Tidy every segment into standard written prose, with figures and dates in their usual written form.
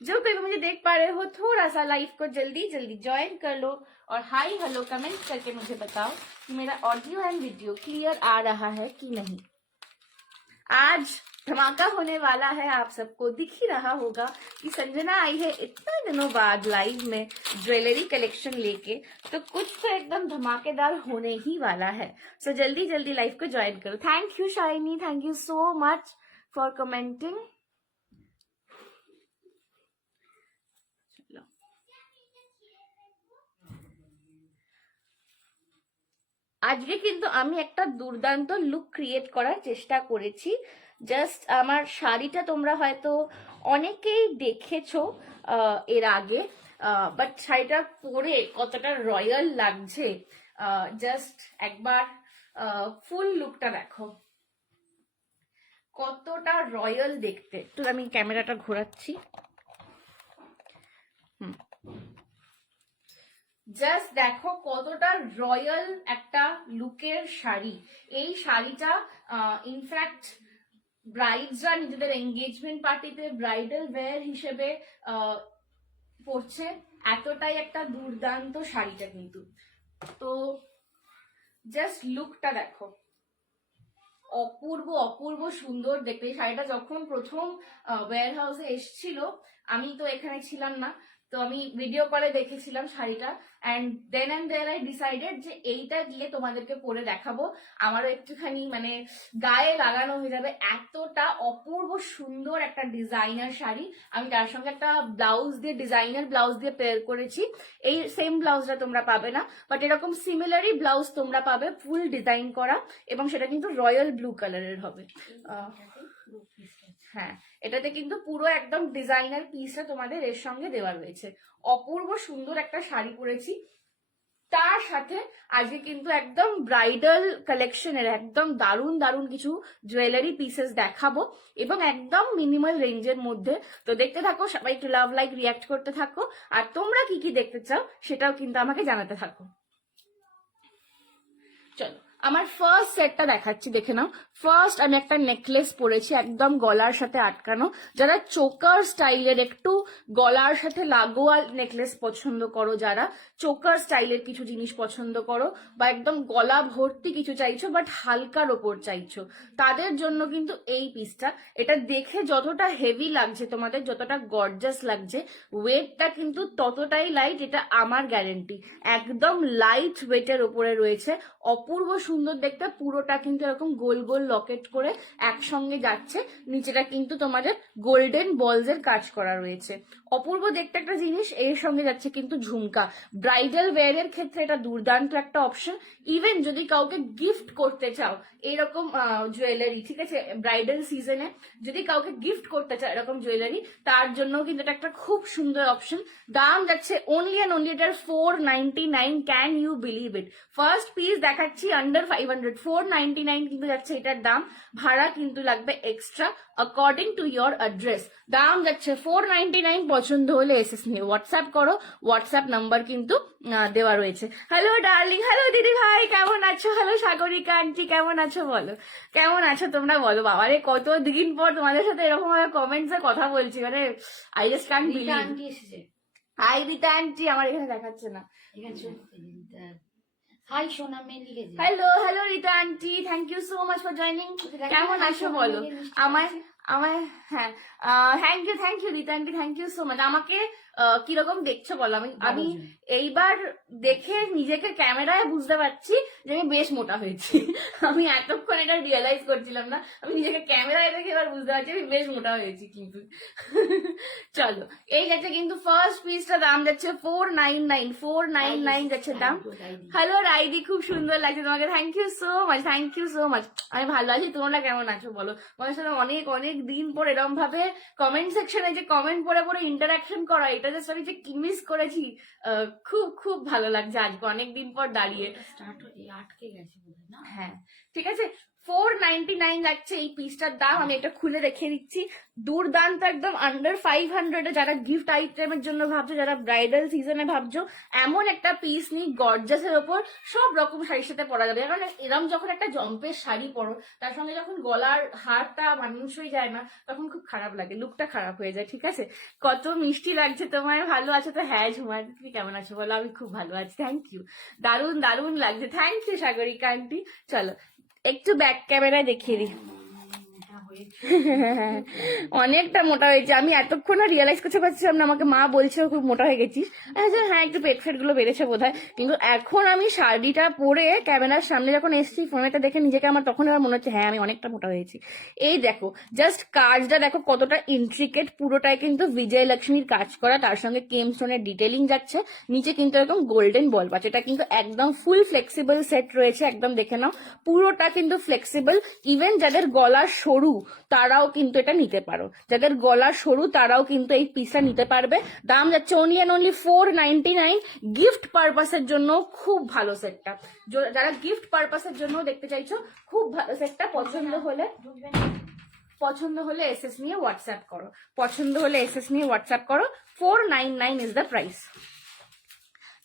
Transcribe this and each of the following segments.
जो कोई भी मुझे देख पा रहे हो थोड़ा सा लाइव को जल्दी जल्दी ज्वाइन कर लो और हाई हेलो कमेंट करके मुझे बताओ कि मेरा ऑडियो एंड वीडियो क्लियर आ रहा है कि नहीं। आज धमाका होने वाला है, आप सबको दिख ही रहा होगा कि संजना आई है इतने दिनों बाद लाइव में ज्वेलरी कलेक्शन लेके, तो कुछ तो एकदम धमाकेदार होने ही वाला है। सो जल्दी जल्दी लाइव को ज्वाइन करो। Thank you shiny, thank you so much for commenting. আজকে কিন্তু আমি একটা দুর্দান্ত লুক ক্রিয়েট করার চেষ্টা করেছি। জাস্ট আমার শাড়িটা তোমরা হয়তো অনেকেই দেখেছো এর আগে, বাট শাড়িটা পরে কতটা রয়্যাল লাগছে জাস্ট একবার ফুল লুকটা দেখো, কতটা রয়্যাল দেখতে। তো আমি ক্যামেরাটা ঘোরাচ্ছি। জাস্ট দেখো কতটা রয়্যাল একটা লুকের শাড়ি। এই শাড়িটা ইনফ্যাক্ট ব্রাইডসরা নিজেদের এঙ্গেজমেন্ট পার্টিতে ব্রাইডাল ওয়্যার হিসেবে পরছে। এতটাই একটা দুর্দান্ত শাড়িটা কিন্তু। তো জাস্ট লুকটা দেখো, অপূর্ব অপূর্ব সুন্দর দেখতে। শাড়িটা যখন প্রথম ওয়্যার হাউসে এসেছিল, আমি তো এখানে ছিলাম না, তো আমি ভিডিও কলে দেখেছিলাম শাড়িটা, অ্যান্ড দেয়ার আই ডিসাইডেড যে এইটা গিয়ে তোমাদেরকে পরে দেখাবো, আমারও একটুখানি মানে গায়ে লাগানো হয়ে যাবে। এতটা অপূর্ব সুন্দর একটা ডিজাইনার শাড়ি। আমি তার সঙ্গে একটা ব্লাউজ দিয়ে, ডিজাইনার ব্লাউজ দিয়ে পেয়ার করেছি। এই সেম ব্লাউজটা তোমরা পাবে না, বাট এরকম সিমিলারই ব্লাউজ তোমরা পাবে, ফুল ডিজাইন করা, এবং সেটা কিন্তু রয়্যাল ব্লু কালারের হবে। হ্যাঁ, এটাতে কিন্তু পুরো একদম ডিজাইনার পিসটা তোমাদের এর সঙ্গে দেওয়া রয়েছে। অপূর্ব সুন্দর একটা শাড়ি পরেছি। তার সাথে আজকে কিন্তু একদম ব্রাইডাল কালেকশনের একদম দারুণ দারুণ কিছু জুয়েলারি পিসেস দেখাবো, এবং একদম মিনিমাল রেঞ্জের মধ্যে। তো দেখতে থাকো, সবাই একটু লাভ লাইক রিয়াক্ট করতে থাকো, আর তোমরা কি কি দেখতে চাও সেটাও কিন্তু আমাকে জানাতে থাকো। চলো আমার ফার্স্ট সেটটা দেখাচ্ছি, দেখে নাও। ফার্স্ট আমি একটা নেকলেস পরেছি একদম গলার সাথে আটকানো। যারা চোকার স্টাইলের একটু গলার সাথে লাগোয়া নেকলেস পছন্দ করো, যারা চোকার স্টাইলের কিছু জিনিস পছন্দ করো, বা একদম গলা ভর্তি কিছু চাইছো বাট হালকার ওপর চাইছো, তাদের জন্য কিন্তু এই পিসটা। এটা দেখে যতটা হেভি লাগছে তোমাদের, যতটা গর্জাস লাগছে, ওয়েটটা কিন্তু ততটাই লাইট, এটা আমার গ্যারেন্টি। একদম লাইট ওয়েটের ওপরে রয়েছে, অপূর্ব সুন্দর দেখতে। পুরোটা কিন্তু এরকম গোল গোল লকেট করে একসঙ্গে যাচ্ছে, নিচেটা কিন্তু তোমাদের গোল্ডেন বলস এর কাজ করা রয়েছে। অপূর্ব দেখতে একটা জিনিস। এর সঙ্গে যাচ্ছে কিন্তু ঝুমকা। ব্রাইডাল ওয়্যারের ক্ষেত্রে এটা দুর্দান্ত একটা অপশন। ইভেন যদি কাউকে গিফট করতে চাও এরকম জুয়েলারি, ঠিক আছে, ব্রাইডাল সিজনে যদি কাউকে গিফট করতে চাও এরকম জুয়েলারি, তার জন্য কিন্তু এটা একটা খুব সুন্দর অপশন। দাম যাচ্ছে অনলি অ্যান্ড অনলি এটার 499। Can you believe it? First piece দেখাচ্ছি আন্ডার 500, 499 কিন্তু যাচ্ছে এটার দাম। ভাড়া কিন্তু লাগবে extra according to your address. দাম যাচ্ছে 499। পছন্দ হলে এসএস নিয়ে হোয়াটসঅ্যাপ করো, হোয়াটসঅ্যাপ নাম্বার কিন্তু দেওয়া রয়েছে। হ্যালো ডার্লিং, হ্যালো দিদি ভাই, কেমন আছো? হ্যালো সাগরিকা আন্টি, কেমন আছো? বলো কেমন আছো তোমরা, বলো। বাবারে কত দিন পর তোমাদের সাথে এরকম ভাবে কমেন্টস এ কথা বলছি, মানে I just can't believe. Aunty এসেছে। হাই রীতা আন্টি, আমার এখানে দেখাচ্ছে না। হাই সোনা মেয়ে লিখেছে। Hello hello Rita aunty, thank you so much for joining. কেমন আছো বলো আমায় আমায় হ্যাঁ, thank you Rita aunty, thank you so much. আমাকে কিরকম দেখছো বলো? আমি এইবার দেখে নিজেকে ক্যামেরায় বুঝতে পারছি যে আমি বেশ মোটা হয়েছি। আমি এতক্ষণ এটা রিয়েলাইজ করছিলাম না, আমি নিজেকে ক্যামেরায় দেখে এবার বুঝতে পারছি আমি বেশ মোটা হয়েছি কিন্তু। চলো, এই যাচ্ছে কিন্তু ফার্স্ট পিসটা, দাম যাচ্ছে 499। 499 যাচ্ছে দাম। হ্যালো রাইদি, খুব সুন্দর লাগছে তোমাকে, thank you so much, thank you so much. আমি ভালো আছি, তোমরা কেমন আছো বলো? তোমার সাথে অনেক অনেক দিন পর এরকম ভাবে কমেন্ট সেকশনে যে কমেন্ট পড়ে পড়ে ইন্টারাকশন করা, এটা জাস্ট আমি যে কি মিস করেছি। খুব খুব ভালো লাগছে আজকে অনেক দিন পর দাঁড়িয়ে। আটকে গেছে না? হ্যাঁ ঠিক আছে। 499 যাচ্ছে এই পিসটার দাম। আমি এটা খুলে রেখে দিচ্ছি। দুর্দান্ত, একদম আন্ডার 500 যারা গিফট আইটেমের জন্য ভাবছো, যারা ব্রাইডাল সিজনে ভাবছো, এমন একটা পিস নিই গর্জাসের ওপর সব রকম শাড়ির সাথে পরা যাবে। কারণ এরকম যখন একটা জম্পের শাড়ি পরো, তার সঙ্গে যখন গলার হারটা মানুষই যায় না, তখন খুব খারাপ লাগে, লুকটা খারাপ হয়ে যায়। ঠিক আছে, কত মিষ্টি লাগছে তোমার, ভালো আছো তো? হ্যাঁ ঝুমার, তুমি কেমন আছো বলো? আমি খুব ভালো আছি, থ্যাংক ইউ। দারুণ দারুণ লাগছে, থ্যাংক ইউ সাগরিকা আন্টি। চলো একটু ব্যাক ক্যামেরায় দেখিয়ে দিই। অনেকটা মোটা হয়েছে। আমি এতক্ষণ রিয়েলাইজ করতে পারছিলাম না, আমাকে মা বলছে খুব মোটা হয়ে গেছিস। হ্যাঁ একটু পেট ফেট গুলো বেড়েছে বোধহয়, কিন্তু এখন আমি শাড়িটা পরে ক্যামেরার সামনে যখন এসেছি, ফোনেটা দেখে নিজেকে আমার তখন আমার মনে হচ্ছে হ্যাঁ আমি অনেকটা মোটা হয়েছি। এই দেখো জাস্ট কাজটা দেখো কতটা ইন্ট্রিকেট, পুরোটাই কিন্তু বিজয়লক্ষ্মীর কাজ করা, তার সঙ্গে কেম স্টোনের ডিটেলিং যাচ্ছে, নিচে কিন্তু এরকম গোল্ডেন বল পাচ্ছে। এটা কিন্তু একদম ফুল ফ্লেক্সিবল সেট রয়েছে, একদম দেখে নাও পুরোটা কিন্তু ফ্লেক্সিবল। ইভেন যাদের গলা সরু তারাও কিন্তু এটা নিতে পারো, যাদের গলা সরু তারাও কিন্তু এই পিসটা নিতে পারবে। দাম যাচ্ছে অনলি অ্যান্ড অনলি 499। গিফট পারপাসের জন্য খুব ভালো সেটটা, যারা গিফট পারপাসের জন্য দেখতে চাইছো খুব ভালো সেটটা। পছন্দ হলে এসএস নিয়ে হোয়াটসঅ্যাপ করো, 499 ইজ দ্য প্রাইস।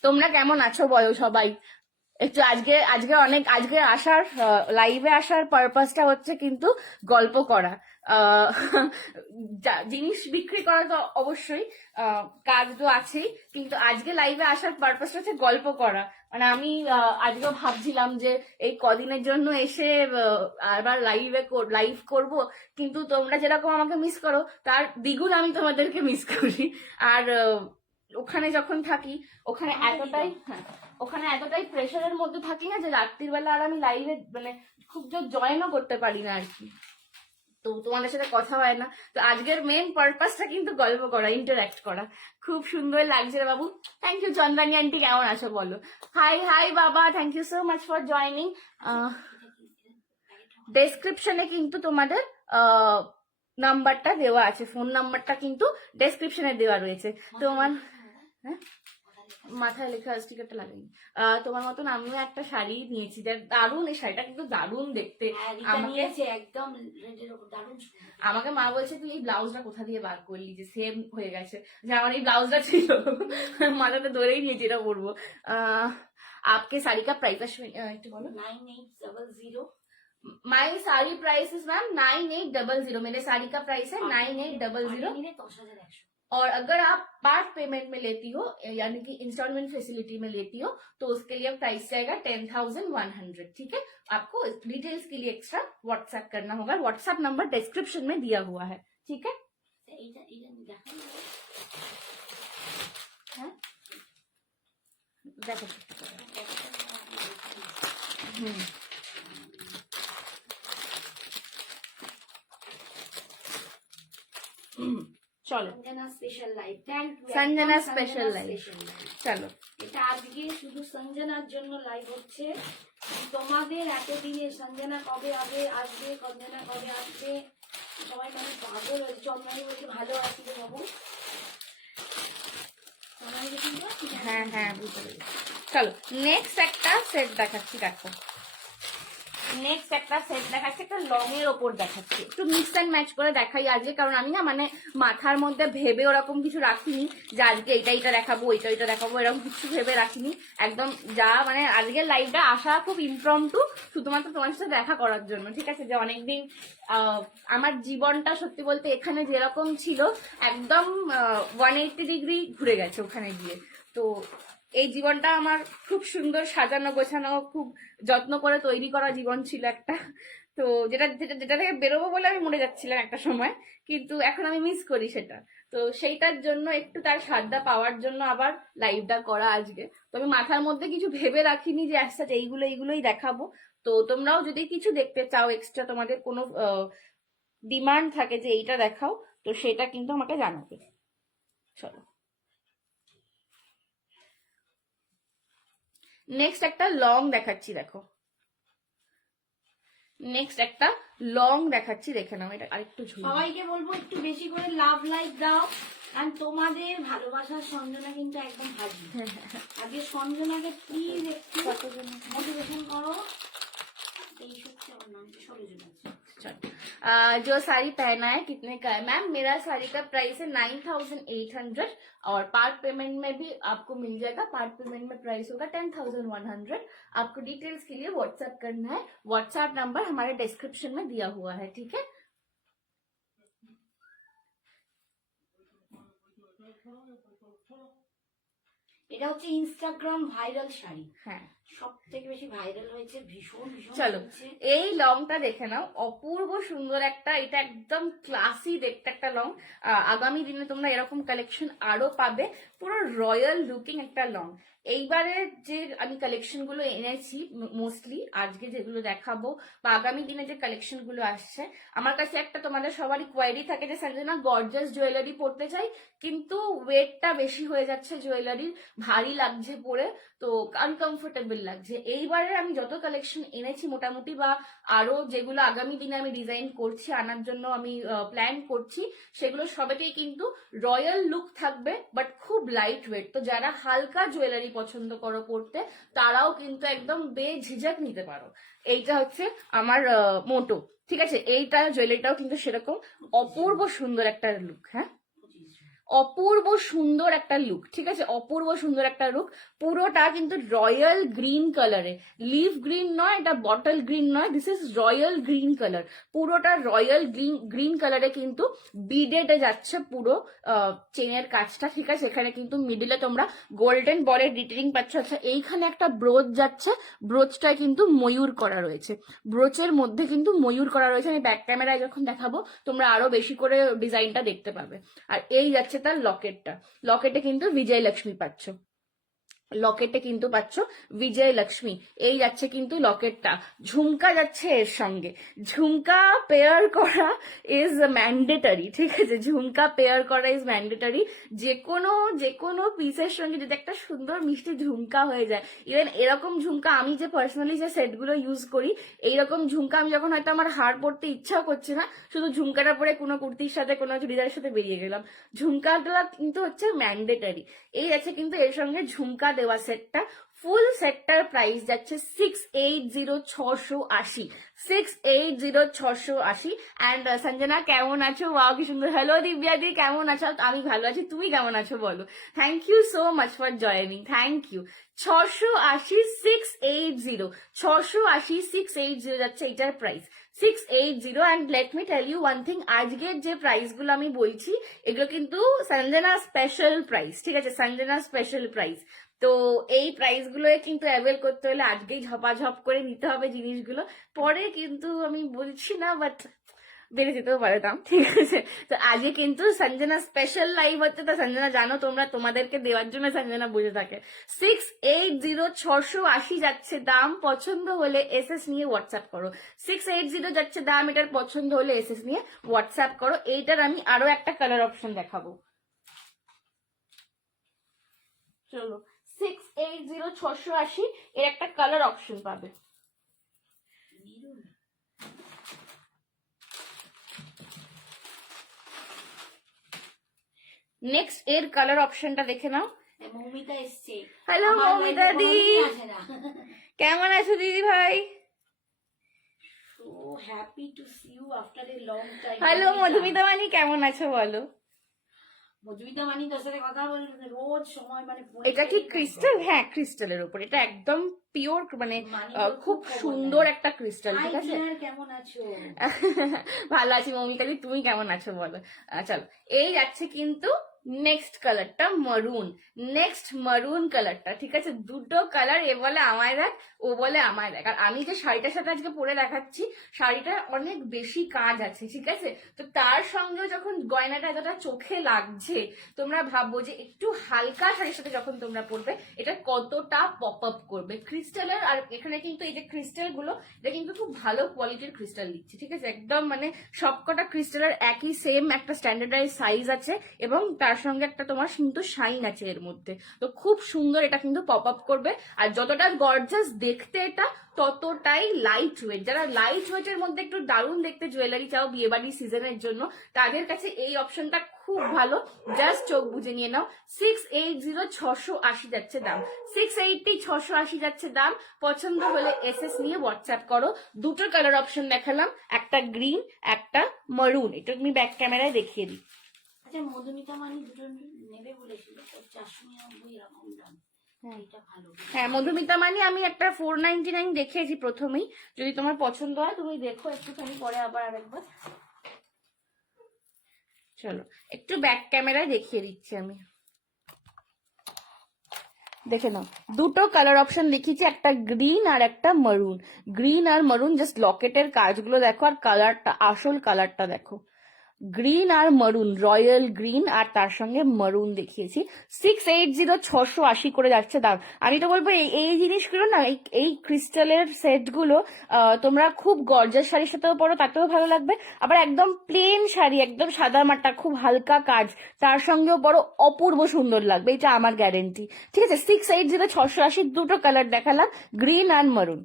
তোমরা কেমন আছো বলো সবাই একটু। আজকে আসার লাইভে আসার পারপাসটা হচ্ছে কিন্তু গল্প করা, জিনিস বিক্রি করা তো অবশ্যই, কাজ তো আছেই, কিন্তু আজকে লাইভে আসার পারপাসটা হচ্ছে গল্প করা। মানে আমি আজকেও ভাবছিলাম যে এই কদিনের জন্য এসে আবার লাইভ করব, কিন্তু তোমরা যেরকম আমাকে মিস করো তার দ্বিগুণ আমি তোমাদেরকে মিস করি। আর ওখানে যখন থাকি ওখানে এতটাই প্রেশারের মধ্যে থাকি না যে রাত্রির বেলা আর আমি লাইভে মানে খুব জয়েনও করতে পারি না আর কি, তো তোমাদের সাথে কথা হয় না। তো আজকের মেন পারপাসটা কিন্তু গল্প করা, ইন্টারঅ্যাক্ট করা। খুব সুন্দর লাগছে রে বাবু, থ্যাংক ইউ। চন্দ্রানী আন্টি কেমন আছো বলো? হাই বাবা, thank you so much for joining. ডেসক্রিপশনে কিন্তু তোমাদের নাম্বারটা দেওয়া আছে, ফোন নাম্বারটা কিন্তু ডেসক্রিপশনে দেওয়া রয়েছে। তোমার হ্যাঁ মাথায় লেখা স্টিকারটা লাগাইনি। তোমার মতন আমিও একটা শাড়ি নিয়েছি, দারুণ, এই শাড়িটা কিন্তু দারুণ দেখতে। আমাকে মা বলছে তুই এই ব্লাউজটা কোথা দিয়ে বার করলি, যে সেম হয়ে গেছে, যে আমার এই ব্লাউজটা ছিল, মাথাতে ধরেই নিয়েছি এটা পরবো। आपके साड़ी का प्राइस একটু বলো। 9800। माई साड़ी प्राइस इज मैम 9800। मेरे साड़ी का प्राइस है 9800। और अगर आप पार्ट पेमेंट में लेती हो यानी कि इंस्टॉलमेंट फैसिलिटी में लेती हो तो उसके लिए प्राइस जाएगा 10,100। ठीक है, आपको डिटेल्स के लिए एक्स्ट्रा व्हाट्सएप करना होगा, व्हाट्सएप नंबर डिस्क्रिप्शन में दिया हुआ है। ठीक है, देखो চলো Sanjana special live. Thank you Sanjana special live. চলো এটা আজকে শুধু সঞ্জনার জন্য লাইভ হচ্ছে, তোমাদের এতদিনে সঞ্জনা কবে আসবে, সঞ্জনা কবে আসবে, সবাই মানে পাগল হচ্ছে। চন্দ্রানী বলছে ভালো আছি রে বাবু। হ্যাঁ বুঝতে পেরেছি। চলো নেক্সট একটা সেট দেখাচ্ছি, দেখো নেক্সট একটা সেট দেখাচ্ছি, একটা লং এর ওপর দেখাচ্ছি, একটু মিক্স অ্যান্ড ম্যাচ করে দেখাই আজকে, কারণ আমি না মানে মাথার মধ্যে ভেবে ওরকম কিছু রাখিনি যে আজকে এইটা দেখাবো ওইটা দেখাবো, এরকম কিছু ভেবে রাখিনি। একদম যা মানে আজকের লাইভটা আসা খুব ইমপ্রম্পটু, শুধুমাত্র তোমার সাথে দেখা করার জন্য। ঠিক আছে, যে অনেকদিন আমার জীবনটা সত্যি বলতে এখানে যেরকম ছিল একদম 180 ডিগ্রি ঘুরে গেছে ওখানে গিয়ে। তো এই জীবনটা আমার খুব সুন্দর সাজানো গোছানো, খুব যত্ন করে তৈরি করা জীবন ছিল একটা। তো যেটা থেকে বেরোবো বলে আমি মরে যাচ্ছিলাম একটা সময়, কিন্তু এখন আমি মিস করি সেটা। তো সেইটার জন্য একটু তার সাধ্যা পাওয়ার জন্য আবার লাইভটা করা আজকে। তো আমি মাথার মধ্যে কিছু ভেবে রাখিনি যে আচ্ছা এইগুলোই দেখাবো। তো তোমরাও যদি কিছু দেখতে চাও এক্সট্রা, তোমাদের কোনো ডিমান্ড থাকে যে এইটা দেখাও, তো সেটা কিন্তু আমাকে জানাবে। চলো নেক্সট একটা লং দেখাচ্ছি, দেখো নেক্সট একটা লং দেখাচ্ছি, দেখে নাও। এটা আরেকটু সবাইকে বলবো একটু বেশি করে লাভ লাইক দাও, আর তোমাদের ভালোবাসার সঞ্জনা কিন্তু একদম হাজির। আগে সঞ্জনাকে প্লিজ একটু মোটিভেশন করো, जो साड़ी पहना है कितने का है मैम? मेरा साड़ी का प्राइस है 9800 और पार्ट पेमेंट में भी आपको मिल जाएगा। पार्ट पेमेंट में प्राइस होगा 10,100। आपको डिटेल्स के लिए व्हाट्सएप करना है। व्हाट्सएप नंबर हमारे डिस्क्रिप्शन में दिया हुआ है, ठीक है। এটা হচ্ছে ইনস্টাগ্রাম ভাইরাল শাড়ি, হ্যাঁ সব থেকে বেশি ভাইরাল হয়েছে, ভীষণ ভীষণ চলো চলছে। এই লংটা দেখে নাও, অপূর্ব সুন্দর একটা, এটা একদম ক্লাসি দেখতে একটা লং। আগামী দিনে তোমরা এরকম কালেকশন আরো পাবে, পুরো রয়্যাল লুকিং একটা লং। এইবারে যে আমি কালেকশন গুলো এনেছি মোস্টলি আজকে যেগুলো দেখাবো বা আগামী দিনে যে কালেকশন গুলো আসছে, আমার কাছে একটা তোমাদের সবারই কোয়ারি থাকে যে সঞ্জনা গর্জাস জুয়েলারি পরতে চাই কিন্তু ওয়েটটা বেশি হয়ে যাচ্ছে জুয়েলারির, ভারী লাগছে পরে, তো আনকমফোর্টেবল লাগছে। এইবারে আমি যত কালেকশন এনেছি মোটামুটি বা আরো যেগুলো আগামী দিনে আমি ডিজাইন করছি আনার জন্য আমি প্ল্যান করছি, সেগুলো সবেতেই কিন্তু রয়্যাল লুক থাকবে বাট খুব লাইট ওয়েট। তো যারা হালকা জুয়েলারি পছন্দ করো পড়তে, তারাও কিন্তু একদম বেঝিঝক নিতে পারো। এইটা হচ্ছে আমার মোটো, ঠিক আছে। এইটা জুয়েলারিটাও কিন্তু সেরকম অপূর্ব সুন্দর একটা লুক, হ্যাঁ অপূর্ব সুন্দর একটা লুক, ঠিক আছে, অপূর্ব সুন্দর একটা লুক। পুরোটা কিন্তু রয়্যাল গ্রিন কালারে, লিভ গ্রিন নয়, এটা বটল গ্রিন নয়, this is royal green colour. পুরোটা রয়্যাল গ্রিন কালারে কিন্তু বিডেডে যাচ্ছে পুরো চেনের কাজটা, ঠিক আছে। এখানে কিন্তু মিডিলে তোমরা গোল্ডেন বলের ডিটেলিং পাচ্ছ। আচ্ছা এইখানে একটা ব্রোচ যাচ্ছে, ব্রোচটায় কিন্তু ময়ূর করা রয়েছে, ব্রোচের মধ্যে কিন্তু ময়ূর করা রয়েছে। আমি ব্যাক ক্যামেরায় যখন দেখাবো তোমরা আরো বেশি করে ডিজাইনটা দেখতে পাবে। আর এই যাচ্ছে তার লকেটটা, লকেটে কিন্তু বিজয়লক্ষ্মী পাচ্ছ, লকেটে কিন্তু পাচ্ছ বিজয়লক্ষ্মী। এই যাচ্ছে কিন্তু লকেটটা, ঝুমকা যাচ্ছে এর সঙ্গে, ঝুমকা পেয়ার করা ইজ ম্যান্ডেটারি, ঠিক আছে, ঝুমকা পেয়ার করা ইজ ম্যান্ডেটারি। যে কোনো পিসের সঙ্গে যদি একটা সুন্দর মিষ্টি ঝুমকা হয়ে যায়, ইভেন এরকম ঝুমকা আমি যে পার্সোনালি যে সেটগুলো ইউজ করি, এইরকম ঝুমকা আমি যখন হয়তো আমার হার পড়তে ইচ্ছাও করছে না, শুধু ঝুমকাটা পরে কোনো কুর্তির সাথে কোনো চুড়িদারের সাথে বেরিয়ে গেলাম, ঝুমকাটা কিন্তু হচ্ছে ম্যান্ডেটারি। এই আছে কিন্তু এর সঙ্গে ঝুমকা দেওয়া সেটটা, ফুল সেটটার প্রাইস যাচ্ছে 680,680, 680,680। অ্যান্ড সঞ্জনা কেমন আছো? ওয়াও কি সুন্দর। হ্যালো দিব্যা দি, কেমন আছো? আমি ভালো আছি, তুমি কেমন আছো বলো? Thank you so much for joining, thank you. 680, 680, 680, 680 যাচ্ছে এটার price, 680। And let me tell you one thing, আজকের যে প্রাইস গুলো আমি বলছি এগুলো কিন্তু সঞ্জনা স্পেশাল প্রাইস, ঠিক আছে, সঞ্জনা স্পেশাল প্রাইস। তো এই প্রাইস গুলো কিন্তু অ্যাভেল করতে হলে আজকেই ঝপাঝপ করে নিতে হবে জিনিসগুলো, পরে কিন্তু আমি বলছি না বাট বেড়ে যেতেও পারে দাম, ঠিক আছে। তো আজকে কিন্তু সঞ্জনা স্পেশাল লাইভ হচ্ছে, তো সঞ্জনা জানো তোমরা, তোমাদেরকে দেওয়ার জন্য সঞ্জনা বুঝে থাকে। 680,680 যাচ্ছে দাম, পছন্দ হলে এসএস নিয়ে হোয়াটসঅ্যাপ করো। 680 যাচ্ছে দাম, এটার পছন্দ হলে এসএস নিয়ে হোয়াটসঅ্যাপ করো। এইটার আমি আরো একটা কালার অপশন দেখাবো, চলো। 680,680 এর একটা কালার অপশন পাবে। নেক্সট এর কালার অপশনটা দেখে নাও। মৌমিতা এসছে। হ্যালো মৌমিতা দি, কেমন আছো দিদি ভাই? So happy to see you after a long time. Hello Madhumita Mani, কেমন আছো বলো? মধুমিতা মানি তোর সাথে কথা বলি রোজ সময়, মানে এটা কি ক্রিস্টাল? হ্যাঁ ক্রিস্টালের উপর, এটা একদম পিওর, মানে খুব সুন্দর একটা ক্রিস্টাল, ঠিক আছে। কেমন আছো? ভালো আছি মৌমিতা দি, তুমি কেমন আছো বলো? চলো এই যাচ্ছে কিন্তু নেক্সট কালারটা মারুন, নেক্সট মারুন কালারটা, ঠিক আছে। দুটো কালার, এ বলে আমায় দেখ, ও বলে আমায় দেখ। আর আমি যে শাড়িটার সাথে আজকে পরে দেখাচ্ছি, শাড়িটার অনেক বেশি কাজ আছে, ঠিক আছে। তো তার সঙ্গেও যখন গয়নাটা এতটা চোখে লাগছে, তোমরা ভাববো যে একটু হালকা শাড়ির সাথে যখন তোমরা পরবে এটা কতটা পপ আপ করবে ক্রিস্টালের। আর এখানে কিন্তু এই যে ক্রিস্টাল গুলো, এটা কিন্তু খুব ভালো কোয়ালিটির ক্রিস্টাল দিচ্ছে, ঠিক আছে। একদম মানে সবকটা ক্রিস্টালের একই সেম একটা স্ট্যান্ডার্ডাইজ সাইজ আছে এবং তার সঙ্গে একটা তোমার কিন্তু শাইন আছে এর মধ্যে, তো খুব সুন্দর এটা কিন্তু পপ আপ করবে। আর যতটা গর্জাস দেখতে এটা, ততটাই লাইট ওয়েট। যারা লাইট ওয়েটের মধ্যে একটু দারুণ দেখতে জুয়েলারি চাও বিয়েবাড়ি সিজনের জন্য, তাদের কাছে এই অপশনটা খুব ভালো, জাস্ট চোখ বুঝে নিয়ে নাও। 680 680 যাচ্ছে দাম, 680 680 যাচ্ছে দাম। পছন্দ হলে এসএস নিয়ে হোয়াটসঅ্যাপ করো। দুটো কালার অপশন দেখালাম, একটা গ্রিন একটা মারুন। এটা তুমি ব্যাক ক্যামেরায় দেখিয়ে দিই। আচ্ছা, মধুমিতা মানে দুটো নেবে বলেছিল, 499 এরকম দাম। এটা ভালো। হ্যাঁ, মধুমিতা মানে আমি একটা 499 দেখেছি প্রথমেই। যদি তোমার পছন্দ হয় তুমি দেখো একটুখানি, পরে আবার আরেকবার। চলো একটু ব্যাক ক্যামেরায় দেখিয়ে দিচ্ছি আমি, দেখে নাও। দুটো কালার অপশন দেখিয়েছি, একটা গ্রিন আর একটা মারুন। গ্রিন আর মারুন, জাস্ট লকেটের কাজগুলো দেখো আর কালারটা, আসল কালারটা দেখো। গ্রিন আর মারুন, রয়্যাল গ্রিন আর তার সঙ্গে মারুন দেখিয়েছি। 680 680 করে যাচ্ছে দাম। আমি তো বলবো এই জিনিসগুলো না, এই ক্রিস্টালের সেটগুলো তোমরা খুব গর্জাস শাড়ির সাথেও পরো, তাতেও ভালো লাগবে। আবার একদম প্লেন শাড়ি, একদম সাদা মাটা, খুব হালকা কাজ, তার সঙ্গেও পরো, অপূর্ব সুন্দর লাগবে, এটা আমার গ্যারেন্টি। ঠিক আছে, 680 680 দুটো কালার দেখালাম, গ্রিন আর মারুন।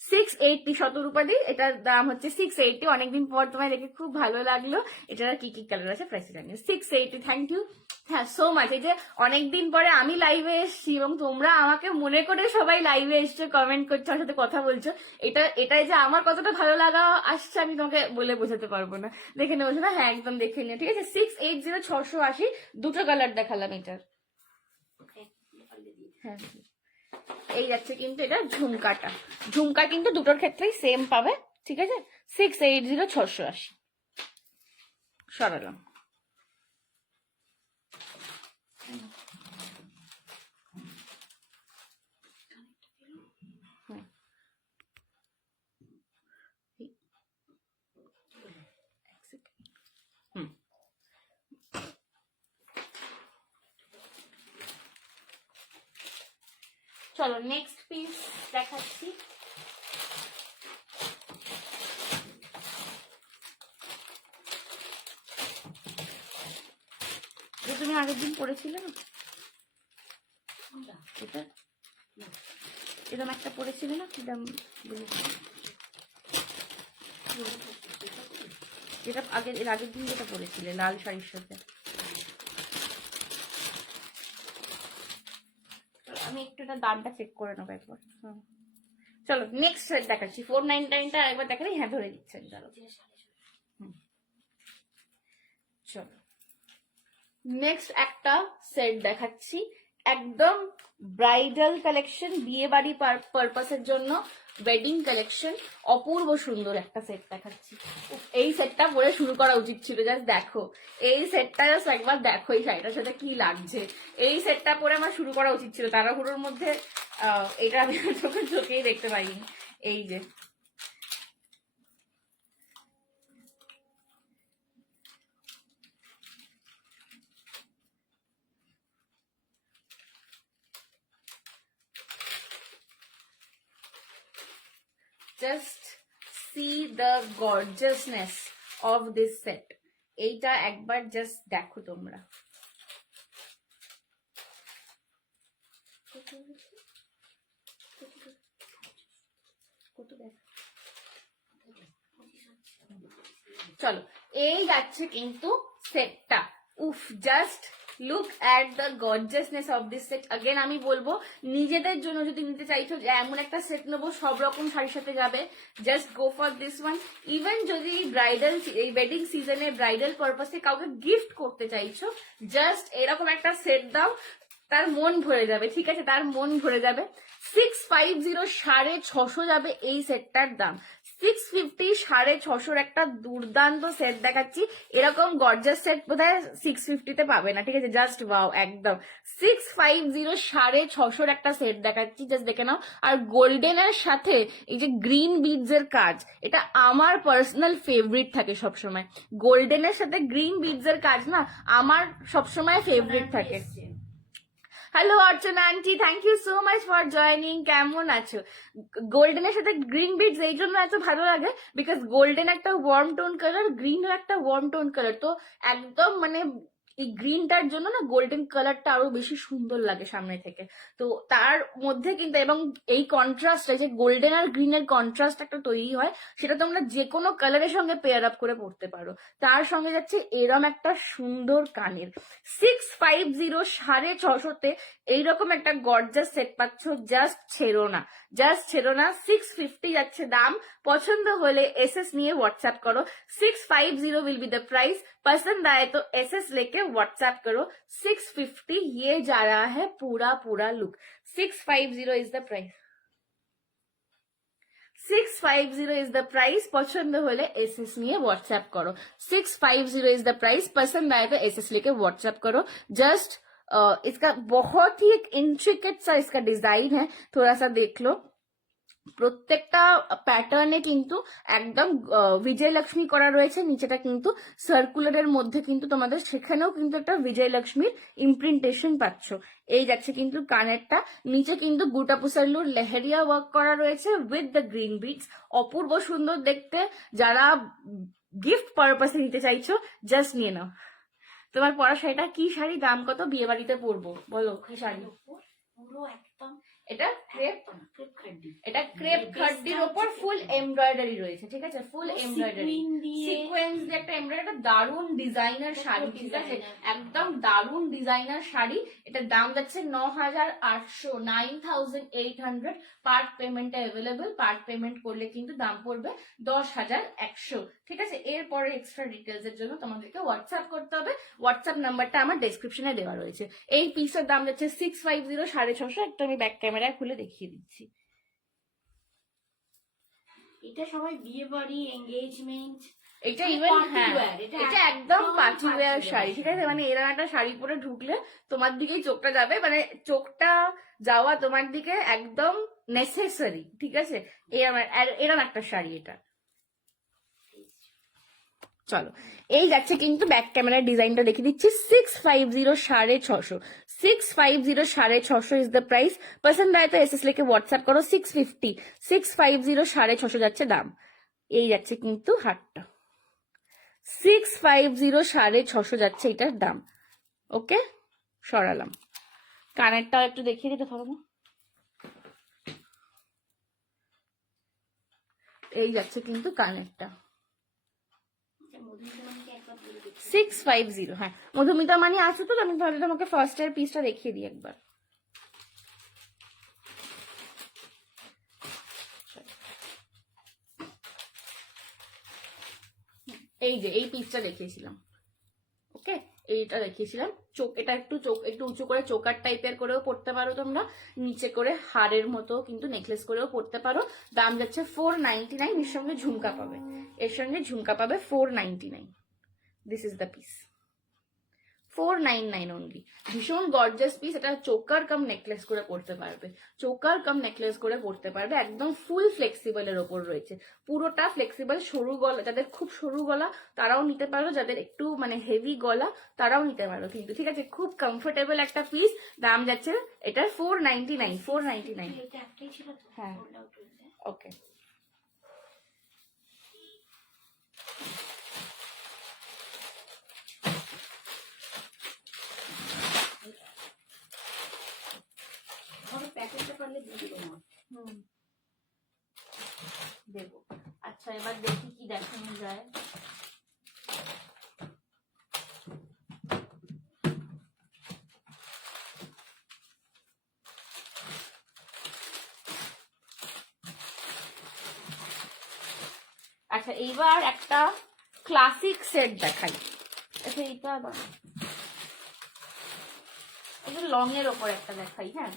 680 শতরূপাদি, এটার দাম হচ্ছে 680। অনেকদিন পর তোমায় দেখে খুব ভালো লাগলো। এটার কি কি কালার আছে প্রাইস জানিয়ে 680। থ্যাংক ইউ, হ্যাঁ সো মাচ। এই যে অনেকদিন পরে আমি লাইভে এসেছি এবং তোমরা আমাকে মনে করে সবাই লাইভে এসছো, কমেন্ট করছো, আমার সাথে কথা বলছো, এটাই যে আমার কতটা ভালো লাগা আসছে আমি তোমাকে বলে বোঝাতে পারবো না। দেখে নেবো না? হ্যাঁ একদম দেখে নিও। ঠিক আছে, 680 680 দুটো কালার দেখালাম এটার। হ্যাঁ, এই যাচ্ছে কিন্তু এটা ঝুমকাটা। ঝুমকা কিন্তু দুটোর ক্ষেত্রেই সেম পাবে। ঠিক আছে, 680 680 সরালাম। চলো নেক্সট পিস দেখাচ্ছি। যে তুমি আগের দিন পরেছিলে না, এটা এরকম একটা পরেছিলে না, যেটা এর আগের দিন যেটা পরেছিলে লাল শাড়ির সাথে। আমি একটু এটা দামটা চেক করে নেবো একবার। চলো নেক্সট সেট দেখাচ্ছি। 499টা একবার দেখালে, হ্যাঁ ধরে দিচ্ছেন। চলো চলো নেক্সট একটা সেট দেখাচ্ছি, একদম ব্রাইডাল কালেকশন, বিয়ে বাড়ি পারপাসের জন্য ওয়েডিং কালেকশন। অপূর্ব সুন্দর একটা সেট দেখাচ্ছি। এই সেটটা পরে শুরু করা উচিত ছিল। জাস্ট দেখো এই সেটটা, জাস্ট একবার দেখো এই শাড়িটার সাথে কি লাগছে। এই সেটটা পরে আমার শুরু করা উচিত ছিল, তাড়াহুড়োর মধ্যে এটা আমি চোখেই দেখতে পাইনি। এই যে just see the gorgeousness of this set. এইটা একবার জাস্ট দেখো তোমরা। চলো এই যাচ্ছে কিন্তু সেটটা। উফ, just look at the gorgeousness of this set. Again আমি বলবো, নিজেদের জন্য যদি নিতে চাইছো যে এমন একটা সেট নেবো সব রকম শাড়ির সাথে যাবে, just go for this one. Even যদি ব্রাইডাল, এই ওয়েডিং সিজনে ব্রাইডাল পারপাসে কাউকে গিফট করতে চাইছো, জাস্ট এরকম একটা সেট দাও, তার মন ভরে যাবে। ঠিক আছে, তার মন ভরে যাবে। 650 650 যাবে এই সেটটার দাম। 650 650 একটা দুর্দান্ত সেট দেখাচ্ছি। এরকম গর্জাস সেট বোধহয় 650-তে পাবে না। ঠিক আছে, জাস্ট ওয়াও, একদম 650 650 একটা সেট দেখাচ্ছি, জাস্ট দেখে নাও। আর গোল্ডেনের সাথে এই যে গ্রিন বিডস এর কাজ, এটা আমার পার্সোনাল ফেভারিট থাকে সবসময়। গোল্ডেনের সাথে গ্রিন বিডস এর কাজ না আমার সবসময় ফেভারিট থাকে। Hello Archana aunty, thank you so much for joining. কেমন আছো? গোল্ডেনের সাথে গ্রিন বিডস এই জন্য এত ভালো লাগে, বিকজ গোল্ডেন একটা ওয়ার্ম টোন কালার, গ্রিনও একটা ওয়ার্ম টোন কালার, তো একদম মানে এই গ্রিনটার জন্য না গোল্ডেন কালারটা আরো বেশি সুন্দর লাগে সামনে থেকে। তো তার মধ্যে কিন্তু এবং এই কন্ট্রাস্টটা যে গোল্ডেন আর গ্রিনের কন্ট্রাস্ট একটা তৈরি হয়, সেটা তোমরা যে কোনো কালারের সঙ্গে পেয়ার আপ করে পড়তে পারো। তার সঙ্গে যাচ্ছে এরম একটা সুন্দর কানের 650 650 এইরকম একটা গর্জাস সেট পাচ্ছ। জাস্ট ছেড়ো না, জাস্ট ছেড়ো না। 650 যাচ্ছে দাম। পছন্দ হলে এসএস নিয়ে व्हाट्सएप करो। 650 विल बी द प्राइस। पसंद आए तो एसएस लेके व्हाट्सएप करो। 650 ये जा रहा है पूरा पूरा look. 650 is the price. 650 is the price. पसंद होले एसएस निये व्हाट्सएप करो। 650 इज द प्राइस। पसंद आए तो एसएस लेके व्हाट्सएप करो। जस्ट इसका बहुत ही एक इंट्रिकेट सा इसका डिजाइन है, थोड़ा सा देख लो। প্রত্যেকটা প্যাটার্নে কিন্তু একদম বিজয়লক্ষ্মী করা রয়েছে। নিচেটা কিন্তু সার্কুলারের মধ্যে কিন্তু তোমাদের সেখানেও কিন্তু একটা বিজয়লক্ষ্মীর ইমপ্রিন্টেশন পাচ্ছ। এই যাচ্ছে কিন্তু কানেরটা। নিচে কিন্তু গুটাপুসাল্লুর লেহেরিয়া ওয়ার্ক করা রয়েছে উইথ দ্য গ্রিন বিটস। অপূর্ব সুন্দর দেখতে। যারা গিফট পারপাসে নিতে চাইছো জাস্ট নিয়ে নাও। তোমার পরা শাড়িটা কি শাড়ি, দাম কত, বিয়ে বাড়িতে পরবো বলো কি শাড়ি? পুরো একদম এটা ক্রেপ, ক্রেপ খাড্ডি, এটা ক্রেপ খাড্ডির উপর ফুল এমব্রয়ডারি রয়েছে, ঠিক আছে? ফুল এমব্রয়ডারি সিকোয়েন্স দিয়ে একটা এমব্রয়ডারি, দারুন ডিজাইনার শাড়ি, ঠিক আছে? একদম দারুন ডিজাইনার শাড়ি। এটার দাম যাচ্ছে 9800, 9800। Part payment available. Part payment করলে কিন্তু দাম পড়বে 10100, ঠিক আছে? এরপরে এক্সট্রা ডিটেলস এর জন্য তোমাদেরকে হোয়াটসঅ্যাপ করতে হবে। হোয়াটসঅ্যাপ নাম্বারটা আমার ডেসক্রিপশনে দেওয়া রয়েছে। এই পিসের দাম যাচ্ছে 650, 650। একটু আমি ব্যাক ক্যামেরায় খুলে দেখিয়ে দিচ্ছি। এটা সবাই বিয়ে বাড়ি, এঙ্গেজমেন্ট, এটা ইভেন হ্যাঁ, এটা একদম পার্টি ওয়্যার শাড়ি, ঠিক আছে? মানে এরকম একটা শাড়ি পরে ঢুকলে তোমার দিকেই চোখটা যাবে, মানে চোখটা যাওয়া তোমার দিকে একদম নেসেসারি, ঠিক আছে? এরকম একটা শাড়ি এটা। চলো, এই যাচ্ছে কিন্তু ব্যাক ক্যামেরার ডিজাইনটা দেখে দিচ্ছি। 650, 650, 650, 650 इज द प्राइस। पसंद आए तो एसएस लेके व्हाट्सएप करो। 650, 650, 650 যাচ্ছে দাম। এই যাচ্ছে কিন্তু হাতটা 650, 650 যাচ্ছে এটার দাম। ওকে, সরালাম। কানেরটাও একটু দেখিয়ে দিতে পারবো। এই যাচ্ছে কিন্তু কানেরটা 650। হ্যাঁ, মধুমিতা মানি আছো তো? আমি তাহলে তোমাকে ফার্স্ট এর পিসটা দেখিয়ে দিই একবার। এই যে এই পিসটা দেখিয়েছিলাম, ওকে? এইটা দেখিয়েছিলাম। এটা একটু উঁচু করে চোকার টাইপের করেও পড়তে পারো তোমরা, নিচে করে হাড়ের মতো কিন্তু নেকলেস করেও পড়তে পারো। দাম যাচ্ছে 499। এর সঙ্গে ঝুমকা পাবে, এর সঙ্গে ঝুমকা পাবে 499। This is the piece, 499 only. ভীষণ গর্জাস পিস। এটা চোকার কাম নেকলেস করে পড়তে পারবে, চোকার কাম নেকলেস করে পড়তে পারবে। একদম ফুল ফ্লেক্সিবল এর ওপর রয়েছে, পুরোটা ফ্লেক্সিবল। সরু গলা, যাদের খুব সরু গলা তারাও নিতে পারো, যাদের একটু মানে হেভি গলা তারাও নিতে পারো কিন্তু, ঠিক আছে? খুব কমফোর্টেবল একটা পিস। দাম যাচ্ছে এটার 499, 499। এটা একটাই ছিল তো, হ্যাঁ, sold out হয়ে যায়। ওকে। প্যাকেটটা পারলে দিয়ে দেবো না। দেবো। আচ্ছা, এবার দেখি কি দেখানো যায়। আচ্ছা, এইবার একটা ক্লাসিক সেট দেখাই। আচ্ছা, এইটা লং এর ওপর একটা দেখাই। হ্যাঁ,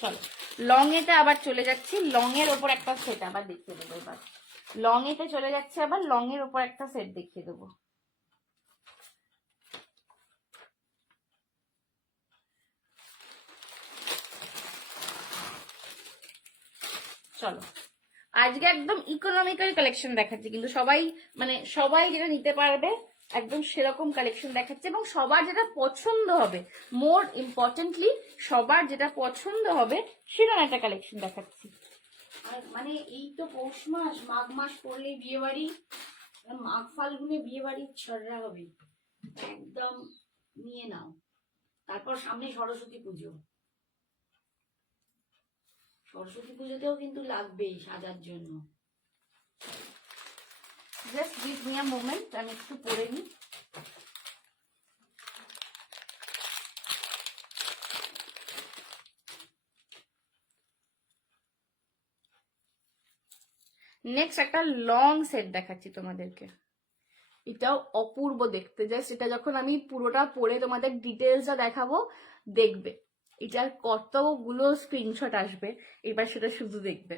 চলো লং এতে আবার চলে যাচ্ছি। লং এর ওপর একটা সেট আবার দেখিয়ে দেবো। এবার লং এতে চলে যাচ্ছে, আবার লং এর ওপর একটা সেট দেখিয়ে দেবো। চলো, আজকে একদম ইকোনমিক্যাল কালেকশন দেখাচ্ছি, কিন্তু সবাই যেটা নিতে পারবে একদম সেরকম কালেকশন দেখাচ্ছে, এবং সবার যেটা পছন্দ হবে, মোর ইম্পর্টেন্টলি সবার যেটা পছন্দ হবে সেরকম একটা কালেকশন দেখাচ্ছি। আর মানে এই তো পৌষ মাস, মাঘ মাস পড়লে বিয়ে বাড়ি, মাঘ ফাল্গুনে বিয়ে বাড়ির ছড়া হবে। একদম নিয়ে নাও। তারপর সামনে সরস্বতী পুজো, সরস্বতী পুজোতেও কিন্তু লাগবে সাজার জন্য। Just give me a moment, আমি একটু পরে নিই। নেক্সট একটা লং সেট দেখাচ্ছি তোমাদেরকে। এটাও অপূর্ব দেখতে। জাস্ট এটা যখন আমি পুরোটা পরে তোমাদের ডিটেলসটা দেখাবো, দেখবে এটার কতগুলো স্ক্রিনশট আসবে, এবার সেটা শুধু দেখবে।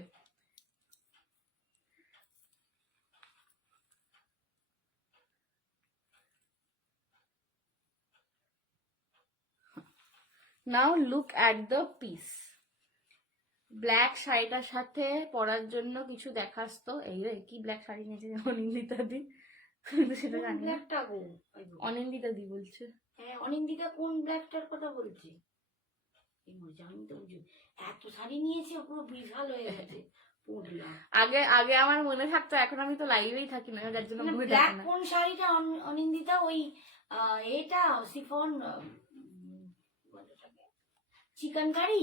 Now look at the piece. Black শাড়িটার সাথে পরার জন্য কিছু দেখাস তো। এই রে, কি ব্ল্যাক শাড়ি নিয়েছে অনিন্দিতা দি, কিন্তু সেটা জানি না। ব্ল্যাকটা গো, অনিন্দিতা দি বলছে। হ্যাঁ অনিন্দিতা কোন ব্ল্যাকটার কথা বলছি? জানি তো, এত শাড়ি নিয়েছে পুরো বিশাল হয়ে গেছে। আগে আগে আমার মনে থাকতো, এখন আমি তো লাইভেই থাকি না, যার জন্য ভুলে ব্ল্যাক থাকি না। কোন শাড়িটা অনিন্দিতা? ওই এটা শিফন চিকেন কারি।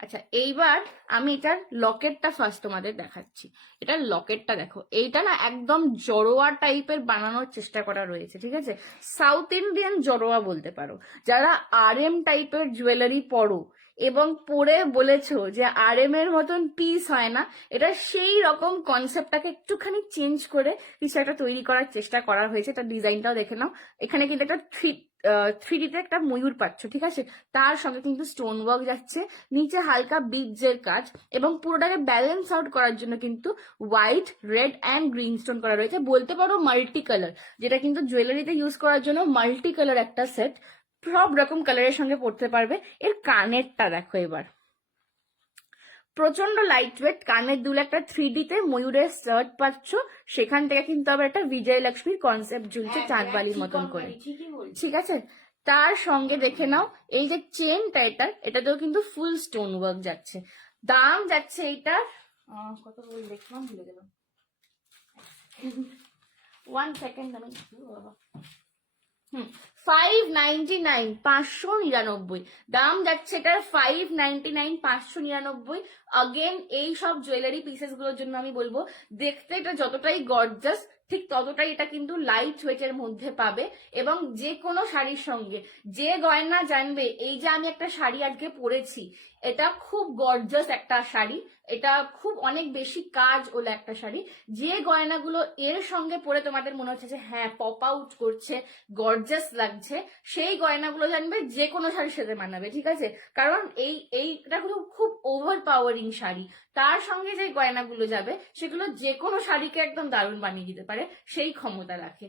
আচ্ছা, এইবার আমি এটার লকেটটা ফার্স্ট তোমাদের দেখাচ্ছি। এটার লকেটটা দেখো, এইটা না একদম জড়োয়া টাইপের বানানোর চেষ্টা করা রয়েছে, ঠিক আছে? সাউথ ইন্ডিয়ান জড়োয়া বলতে পারো। যারা RM টাইপের জুয়েলারি পরো এবং পরে বলেছো যে RM এর মতন পিস হয় না, এটা সেই রকম কনসেপ্টটাকে একটুখানি চেঞ্জ করে কিছু একটা তৈরি করার চেষ্টা করা হয়েছে। তার ডিজাইনটাও দেখে নাও। এখানে কিন্তু একটা 3D-তে একটা ময়ূর পাচ্ছ, ঠিক আছে? তার সঙ্গে কিন্তু স্টোন ওয়ার্ক যাচ্ছে, নিচে হালকা বিটজের কাজ, এবং পুরোটাকে ব্যালেন্স আউট করার জন্য কিন্তু white, red and green stone করা রয়েছে। বলতে পারো মাল্টি কালার, যেটা কিন্তু জুয়েলারিতে ইউজ করার জন্য মাল্টি কালার একটা সেট, সব রকম কালারের সঙ্গে পড়তে পারবে। এর কানেরটা দেখো এবার, প্রচন্ড লাইট ওয়েট কানের দুল, একটা 3D-তে ময়ূরের শার্ট পাচ্ছ, সেখান থেকে কিন্তু আবার একটা বিজয় লক্ষ্মীর কনসেপ্ট ঝুলছে চাঁদবালির মতন করে, ঠিক আছে? তার সঙ্গে দেখে নাও এই যে চেনটা, এটাতেও কিন্তু ফুল স্টোন ওয়ার্ক যাচ্ছে। দাম যাচ্ছে এইটার কত বলে দেখলাম, ভুলে গেলাম। 1 সেকেন্ড, আমি 599, 599 দাম যাচ্ছে এটার। 599, 599। अगेन এই সব জুয়েলারি পিসেস গুলোর জন্য আমি বলবো, দেখতে এটা যতটাই গর্জাস, ঠিক ততটাই এটা কিন্তু লাইট ওয়েটের মধ্যে পাবে। এবং যে কোনো শাড়ির সঙ্গে যে গয়না জানবে, এই যে আমি একটা শাড়ি আজকে পরেছি, এটা খুব গর্জাস একটা শাড়ি, এটা খুব অনেক বেশি কাজ ওলা একটা শাড়ি, যে গয়নাগুলো এর সঙ্গে পরে তোমাদের মনে হচ্ছে যে হ্যাঁ পপ আউট করছে, গর্জাস লাগছে, সেই গয়নাগুলো জানবে যে কোনো শাড়ির সাথে মানাবে, ঠিক আছে? কারণ এইটা খুব ওভার পাওয়ারিং শাড়ি, তার সঙ্গে যে গয়নাগুলো যাবে সেগুলো যে কোনো শাড়িকে একদম দারুণ বানিয়ে দিতে পারে, সেই ক্ষমতা রাখে।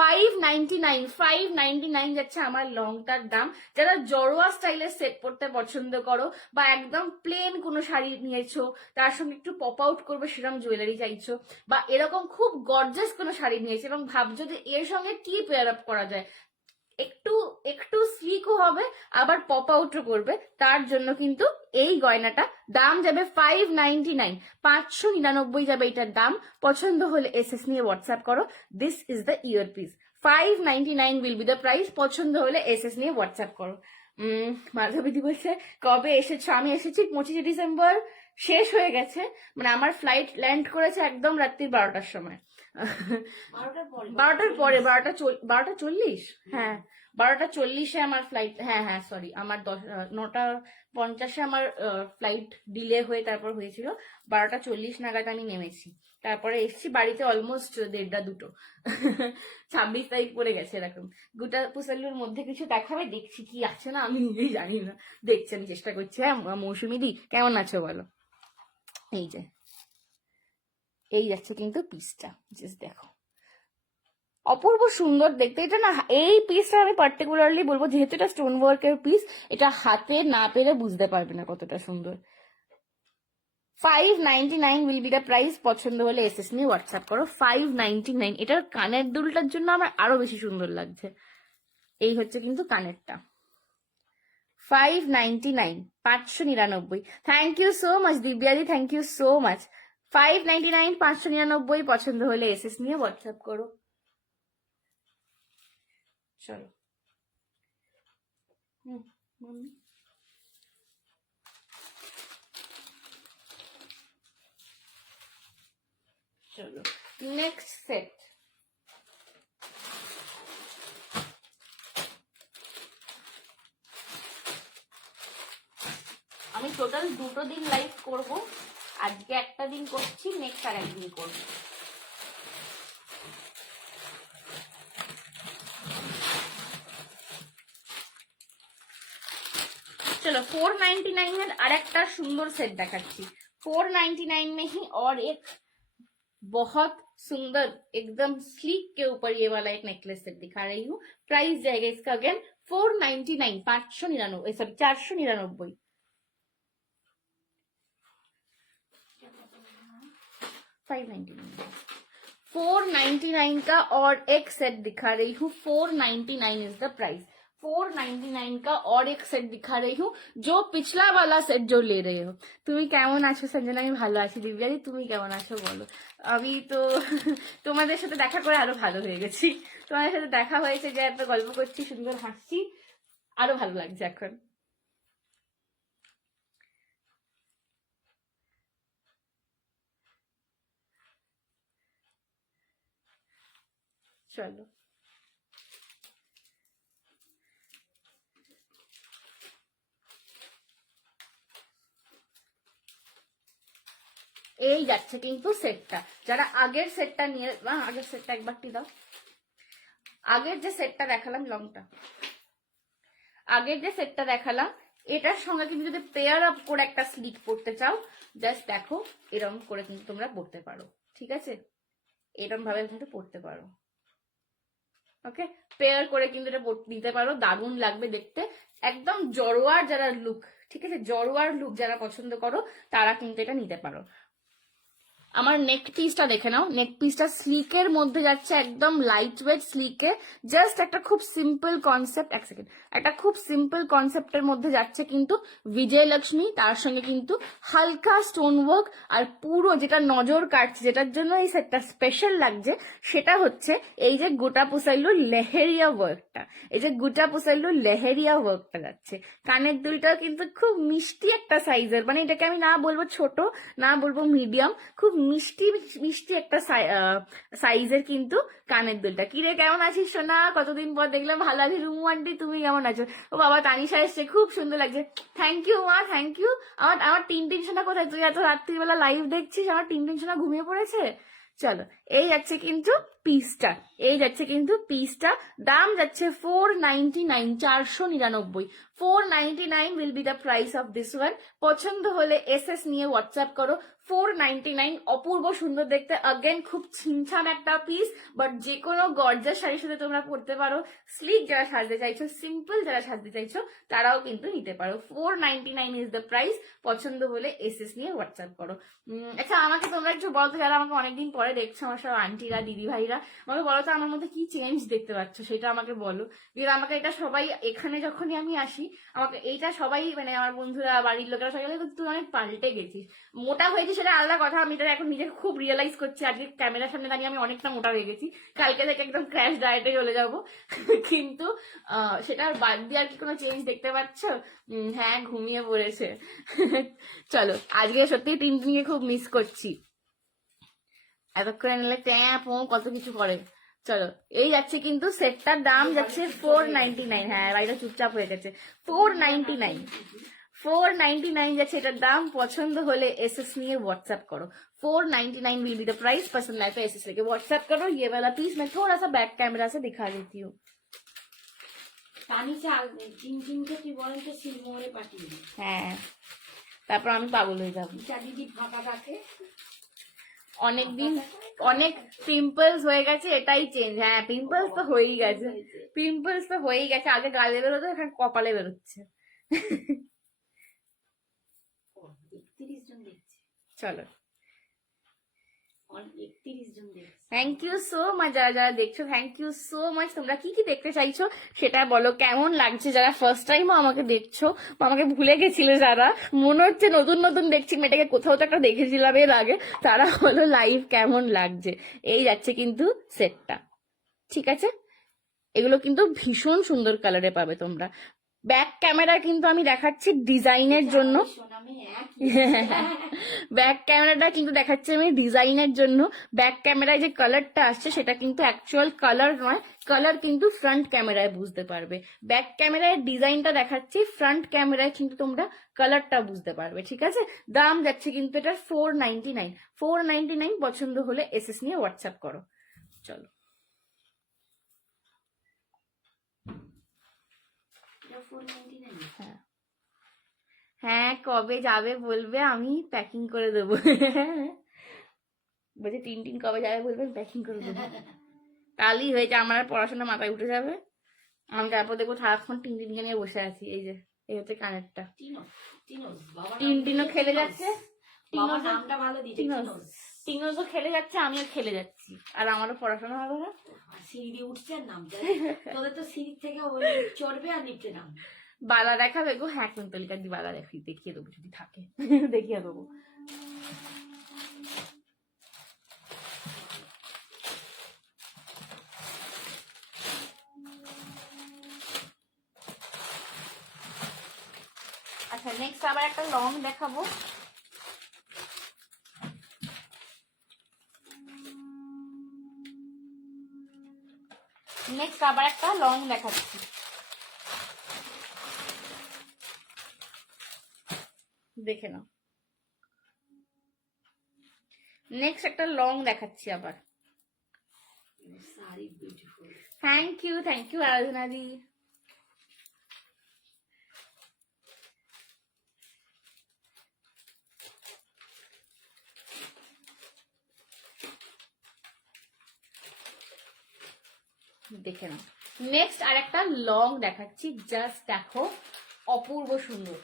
599 যাচ্ছে আমার লংটার দাম। যারা জড়োয়া স্টাইলের সেট পরতে পছন্দ করো, বা একদম প্লেন কোনো শাড়ি নিয়েছো, তার সঙ্গে একটু পপ আউট করবে সেরকম জুয়েলারি চাইছো, বা এরকম খুব গর্জাস কোনো শাড়ি নিয়েছো এবং ভাবছো যে এর সঙ্গে কি পেয়ার আপ করা যায়, একটু একটু স্লিকও হবে আবার পপ আউটও করবে, তার জন্য কিন্তু এই গয়নাটা দাম যাবে 599, 599 যাবে এটার দাম। পছন্দ হলে SS নিয়ে হোয়াটসঅ্যাপ করো। This is the year piece. 599 will be the price. পছন্দ হলে SS নিয়ে হোয়াটসঅ্যাপ করো। মাধবীদি বলছে কবে এসেছো? আমি এসেছি 25 ডিসেম্বর, শেষ হয়ে গেছে, মানে আমার ফ্লাইট ল্যান্ড করেছে একদম রাত্রি 12টার সময়। 12টার পরে 12:40, হ্যাঁ 12:40-এ আমার ফ্লাইট, হ্যাঁ সরি, আমার 9:50-এ আমার ফ্লাইট ডিলে হয়ে তারপর হয়েছিল। 12:40 নাগাদ আমি নেমেছি, তারপরে এসছি বাড়িতে অলমোস্ট 1:30-2টো। 26 তারিখ পড়ে গেছে এরকম। গোটা পুসাল্লুর মধ্যে কিছু দেখাবে, দেখছি কি আছে না আমি নিজেই জানি না, দেখছি, আমি চেষ্টা করছি। হ্যাঁ মৌসুমি দি কেমন আছো বলো? এই যে এই যাচ্ছে কিন্তু পিসটা, জাস্ট দেখো, অপূর্ব সুন্দর দেখতে। এটা না, এই পিসটা আমি পার্টিকুলারলি বলবো, যেহেতু এটা স্টোন ওয়ার্কের পিস, এটা হাতে না পেলে বুঝতে পারবে না কতটা সুন্দর। 599 উইল বি দ্য প্রাইস। পছন্দ হলে SS নিয়ে হোয়াটসঅ্যাপ করো। 599। এটার কানের দুলটার জন্য আমার আরো বেশি সুন্দর লাগছে। এই হচ্ছে কিন্তু কানেরটা। 599, 599। থ্যাংক ইউ সো মাচ দিব্যাদি, থ্যাংক ইউ সো মাচ। 599, 599। পছন্দ হলে SS নিয়ে হোয়াটসঅ্যাপ করো। চলো মাম্মি চলো নেক্সট সেট। আমি টোটাল 2টো দিন লাইভ করব, আজকে একটা দিন করছি, নেক্সট আর একদিন করবো। चलो 499 এর আরেকটা সুন্দর সেট দেখাচ্ছি। 499 में ही और एक बहुत सुंदर एकदम स्लीक के ऊपर ये वाला एक नेकलेस सेट दिखा रही हूँ। प्राइस जाएगा इसका अगेन 499, 599 सॉरी 499, 599, 499 का और एक सेट दिखा रही हूँ। 499 इज द प्राइस। 499 का और एक सेट दिखा रही हूँ, जो पिछला वाला सेट जो ले रहे हो। তুমি কেমন আছো সঞ্জনা? আমি ভালো আছি। দিব্যাদি তুমি কেমন আছো বলো? আমি তো তোমাদের সাথে দেখা করে আরো ভালো হয়ে গেছি। তোমাদের সাথে দেখা হয়েছে যে এত গল্প করছি, সুন্দর হাসছি, আরো ভালো লাগছে এখন। চলো এই যাচ্ছে কিন্তু সেটটা। যারা আগের সেটটা নিয়ে, আগের সেটটা একবারটি দাও। আগের যে সেটটা দেখালাম লংটা, আগের যে সেটটা দেখালাম এটার সঙ্গে কিন্তু যদি পেয়ার আপ করে একটা স্লিক পরতে চাও, জাস্ট দেখো এরকম করে কিন্তু তোমরা পরতে পারো। ঠিক আছে, এরকম ভাবে কিন্তু পরতে পারো। ওকে, পেয়ার করে কিন্তু এটা নিতে পারো, দারুণ লাগবে দেখতে। একদম জড়োয়ার যারা লুক, ঠিক আছে, জড়োয়ার লুক যারা পছন্দ করো তারা কিন্তু এটা নিতে পারো। আমার নেক পিসটা দেখে নাও। নেক পিসটা স্লিকের মধ্যে যাচ্ছে, একদম লাইট ওয়েট স্লিকে, জাস্ট একটা খুব সিম্পল কনসেপ্ট। এক সেকেন্ড, একটা খুব সিম্পল কনসেপ্টের মধ্যে যাচ্ছে কিন্তু বিজয়লক্ষ্মী, তার সঙ্গে কিন্তু হালকা স্টোন ওয়ার্ক। আর পুরো যেটা নজর কাটছে, যেটার জন্য এই সেটটা স্পেশাল লাগছে, সেটা হচ্ছে এই যে গোটা পুসাইলু লেহেরিয়া ওয়ার্কটা। এই যে গোটা পুসাইলু লেহেরিয়া ওয়ার্কটা যাচ্ছে। কানের দুলটাও কিন্তু খুব মিষ্টি একটা সাইজের, মানে এটাকে আমি না বলবো ছোট, না বলবো মিডিয়াম, খুব মিষ্টি মিষ্টি একটা সাইজের কিন্তু কানের দুলটা। কিরে কেমন আছিস সোনা? কতদিন পর দেখলাম। ভালো আছি। রুমু আন্টি তুমি কেমন আছো? ও বাবা, তানিশা এসছে, খুব সুন্দর লাগছে। থ্যাংক ইউ মা, থ্যাংক ইউ। আমার আমার টিনটিন সোনা কোথায়? তুই এত রাত্রিবেলা লাইভ দেখছিস, আমার টিনটিন সোনা ঘুমিয়ে পড়েছে। চলো, এই যাচ্ছে কিন্তু পিসটা, এই যাচ্ছে কিন্তু পিসটা। দাম যাচ্ছে 499, 499। 499 will be the price of this one. পছন্দ হলে এসএস নিয়ে হোয়াটসঅ্যাপ করো। 499, অপূর্ব সুন্দর দেখতে। अगेन খুব ছিমছাম একটা পিস, বাট যে কোনো গর্জাস শাড়ির সাথে তোমরা পরতে পারো। স্লিক যারা সাজতে চাইছো, সিম্পল যারা সাজতে চাইছো, তারাও কিন্তু নিতে পারো। 499 ইজ দ্য প্রাইস। পছন্দ হলে এসএস নিয়ে হোয়াটসঅ্যাপ করো। আচ্ছা, আমাকে তোমরা একটু বলো তো, যারা আমাকে অনেকদিন পরে দেখছো, আমার সব আন্টিরা, দিদি ভাইরা, আমাকে বলো তো আমার মধ্যে কি চেঞ্জ দেখতে পাচ্ছ, সেটা আমাকে বলো। বিকজ আমাকে এটা সবাই, এখানে যখনই আমি আসি, আমাকে এইটা সবাই, মানে আমার বন্ধুরা, বাড়ির লোকেরা সবাই বলে তুই অনেক পাল্টে গেছিস। মোটা হয়েছিস সেটা আলাদা কথা, আমি এটা এখন নিজেকে খুব রিয়েলাইজ করছি। আজকে ক্যামেরার সামনে দাঁড়িয়ে আমি অনেকটা মোটা হয়ে গেছি, কালকে থেকে একদম ক্র্যাশ ডায়েটে চলে যাবো। কিন্তু সেটা আর বাদ দিয়ে আর কি কোনো চেঞ্জ দেখতে পাচ্ছ? হ্যাঁ, ঘুমিয়ে পড়েছে। চলো, আজকে সত্যি টিনটিনকে খুব মিস করছি। এতক্ষণে নিলে ট্যাপ কত কিছু করে। চলো, এই যাচ্ছে কিন্তু সেটটার দাম যাচ্ছে 499। হ্যাঁ, বাড়িটা চুপচাপ হয়ে গেছে। 499, 499 যাচ্ছে এটার দাম। পছন্দ হলে एसएस নিয়ে व्हाट्सएप करो। 499 विल बी द प्राइस। पसंद आए तो एसएस लेके व्हाट्सएप करो। ये वाला पीस मैं थोड़ा सा बैक कैमरा से दिखा देती हूँ। তানিশা টিনটিনকে তুই বলেন তো সিলমোহরে পাঠিয়ে দিই। হ্যাঁ, তারপর আমি পাগল হয়ে যাবো। দিদি ফাঁকা রাখে, অনেকদিন অনেক পিম্পলস হয়ে গেছে, এটাই চেঞ্জ। হ্যাঁ, পিম্পলস তো হয়েই গেছে, পিম্পলস তো হয়েই গেছে। আগে গালে বেরোতো, এখন কপালে বেরোচ্ছে। 31 জন দেখছে। চলো, 31 জন দেখছে। থ্যাংক ইউ সো মাচ যারা যারা দেখছো, থ্যাংক ইউ সো মাচ। তোমরা কি কি দেখতে চাইছো সেটা বলো, কেমন লাগছে। যারা ফার্স্ট টাইমও আমাকে দেখছো বা আমাকে ভুলে গেছিলে, যারা মনে হচ্ছে নতুন নতুন দেখছি, মেয়েটাকে কোথাও তো একটা দেখেছিলাম এর আগে, তারা বলো লাইভ কেমন লাগছে। এই যাচ্ছে কিন্তু সেটটা, ঠিক আছে। এগুলো কিন্তু ভীষণ সুন্দর কালারে পাবে তোমরা। ব্যাক ক্যামেরা কিন্তু আমি দেখাচ্ছি ডিজাইনের জন্য, সোনামে এক ব্যাক ক্যামেরাটা কিন্তু দেখাচ্ছি আমি ডিজাইনের জন্য। ব্যাক ক্যামেরায় যে কালারটা আসছে সেটা কিন্তু অ্যাকচুয়াল কালার নয়, কালার কিন্তু ফ্রন্ট ক্যামেরায় বুঝতে পারবে। ব্যাক ক্যামেরায় ডিজাইনটা দেখাচ্ছি, ফ্রন্ট ক্যামেরায় কিন্তু তোমরা কালারটা বুঝতে পারবে, ঠিক আছে। দাম যাচ্ছে কিন্তু এটা 499। 499 পছন্দ হলে এসএস নিয়ে হোয়াটসঅ্যাপ করো। চলো, 499 হ্যাঁ হ্যাঁ, কবে যাবে বলবে, আমি প্যাকিং করে দেবো। বলছে টিন কবে যাবে বলবে, প্যাকিং করে দেবো। কালই হয়েছে, আমার আর পড়াশোনা মাথায় উঠে যাবে। আমি তারপর দেখবো সারাক্ষণ টিনকে নিয়ে বসে আছি। এই যে এই হচ্ছে কানেরটা। টিনও খেলে যাচ্ছে, বাবা নামটা ভালো দিয়েছে টিনোজও খেলে যাচ্ছে, আমিও খেলে যাচ্ছি, আর আমারও পড়াশোনা হবে না। সিঁড়ি দিয়ে উঠছে আর নামছে। তোদের তো সিঁড়ির থেকে ওই চড়বে আর লিফটে নাম। বালা দেখাবে গো? হ্যাঁ, কুন্তলিকা দি বালা দেখিয়ে দেবো যদি থাকে। দেখিয়ে দেবো। আচ্ছা, নেক্সট আবার একটা লং দেখাবো। নেক্সট আবার একটা লং দেখাচ্ছি, দেখে নাও। নেক্সট একটা লং দেখাচ্ছি আবার। সারি বিউটিফুল। থ্যাংক ইউ আরাধনা দি। দেখে নাও। নেক্সট আর একটা লং দেখাচ্ছি, জাস্ট দেখো, অপূর্ব সুন্দর।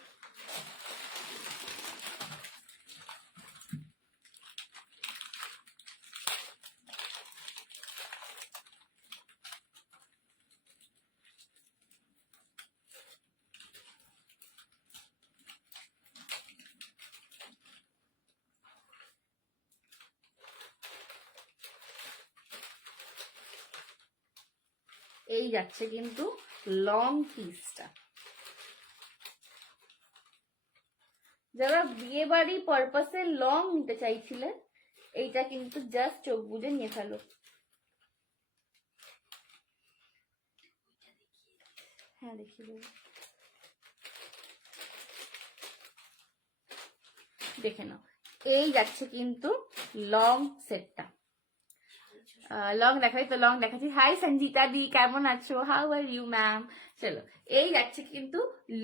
এই যাচ্ছে কিন্তু লং পিসটা। যারা বিয়ে বাড়ি পারপাসে লং নিতে চাইছিলে, এইটা কিন্তু জাস্ট চোখ বুজে নিয়ে ফেলো। হ্যাঁ, দেখিয়ে দেবো, দেখে নাও। এই যাচ্ছে কিন্তু লং সেটটা। লং দেখাই তো, লং দেখাচ্ছি। হাই সঞ্জিতা দি, কেমন আছো? How are you ma'am? চলো, এই যাচ্ছে কিন্তু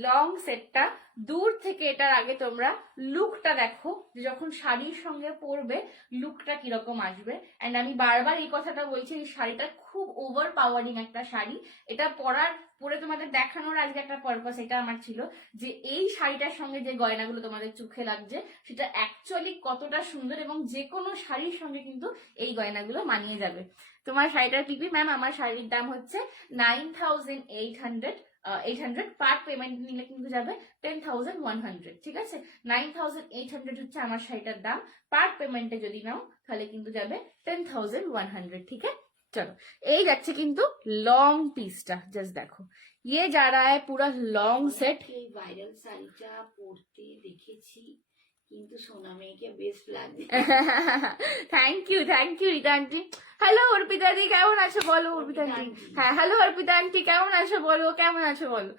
লং সেটটা। দূর থেকে এটার আগে তোমরা লুকটা দেখো, যে যখন শাড়ির সঙ্গে পরবে লুকটা কিরকম আসবে। অ্যান্ড আমি বারবার এই কথাটা বলছি, এই শাড়িটা খুব ওভার পাওয়ারিং একটা শাড়ি। এটা পরে তোমাদের দেখানোর আজকে একটা পারপাস এটা আমার ছিল, যে এই শাড়িটার সঙ্গে যে গয়নাগুলো তোমাদের চোখে লাগছে সেটা অ্যাকচুয়ালি কতটা সুন্দর, এবং যে কোনো শাড়ির সঙ্গে কিন্তু এই গয়নাগুলো মানিয়ে যাবে। তোমার শাড়িটার পিপি ম্যাম, আমার শাড়ির দাম হচ্ছে 9800 পার্ট পেমেন্ট নিলে কিন্তু যাবে 10,100, ঠিক আছে। 9800 হচ্ছে আমার শাড়িটার দাম, পার্ট পেমেন্টে যদি নাও তাহলে কিন্তু যাবে 10,100, ঠিক আছে। চলো, এই যাচ্ছে কিন্তু লং পিসটা, জাস্ট দেখো। ये जा रहा है पूरा लॉन्ग सेट। এই ভাইরাল শাড়িটা পরতে দেখেছি, কিন্তু সোনা মেয়েকে বেশ লাগে। Thank you Rita aunty. Hello Arpita দি, কেমন আছো বলো? অর্পিতা আন্টি, হ্যাঁ হ্যালো অর্পিতা আন্টি, কেমন আছো বলো, কেমন আছো বলো।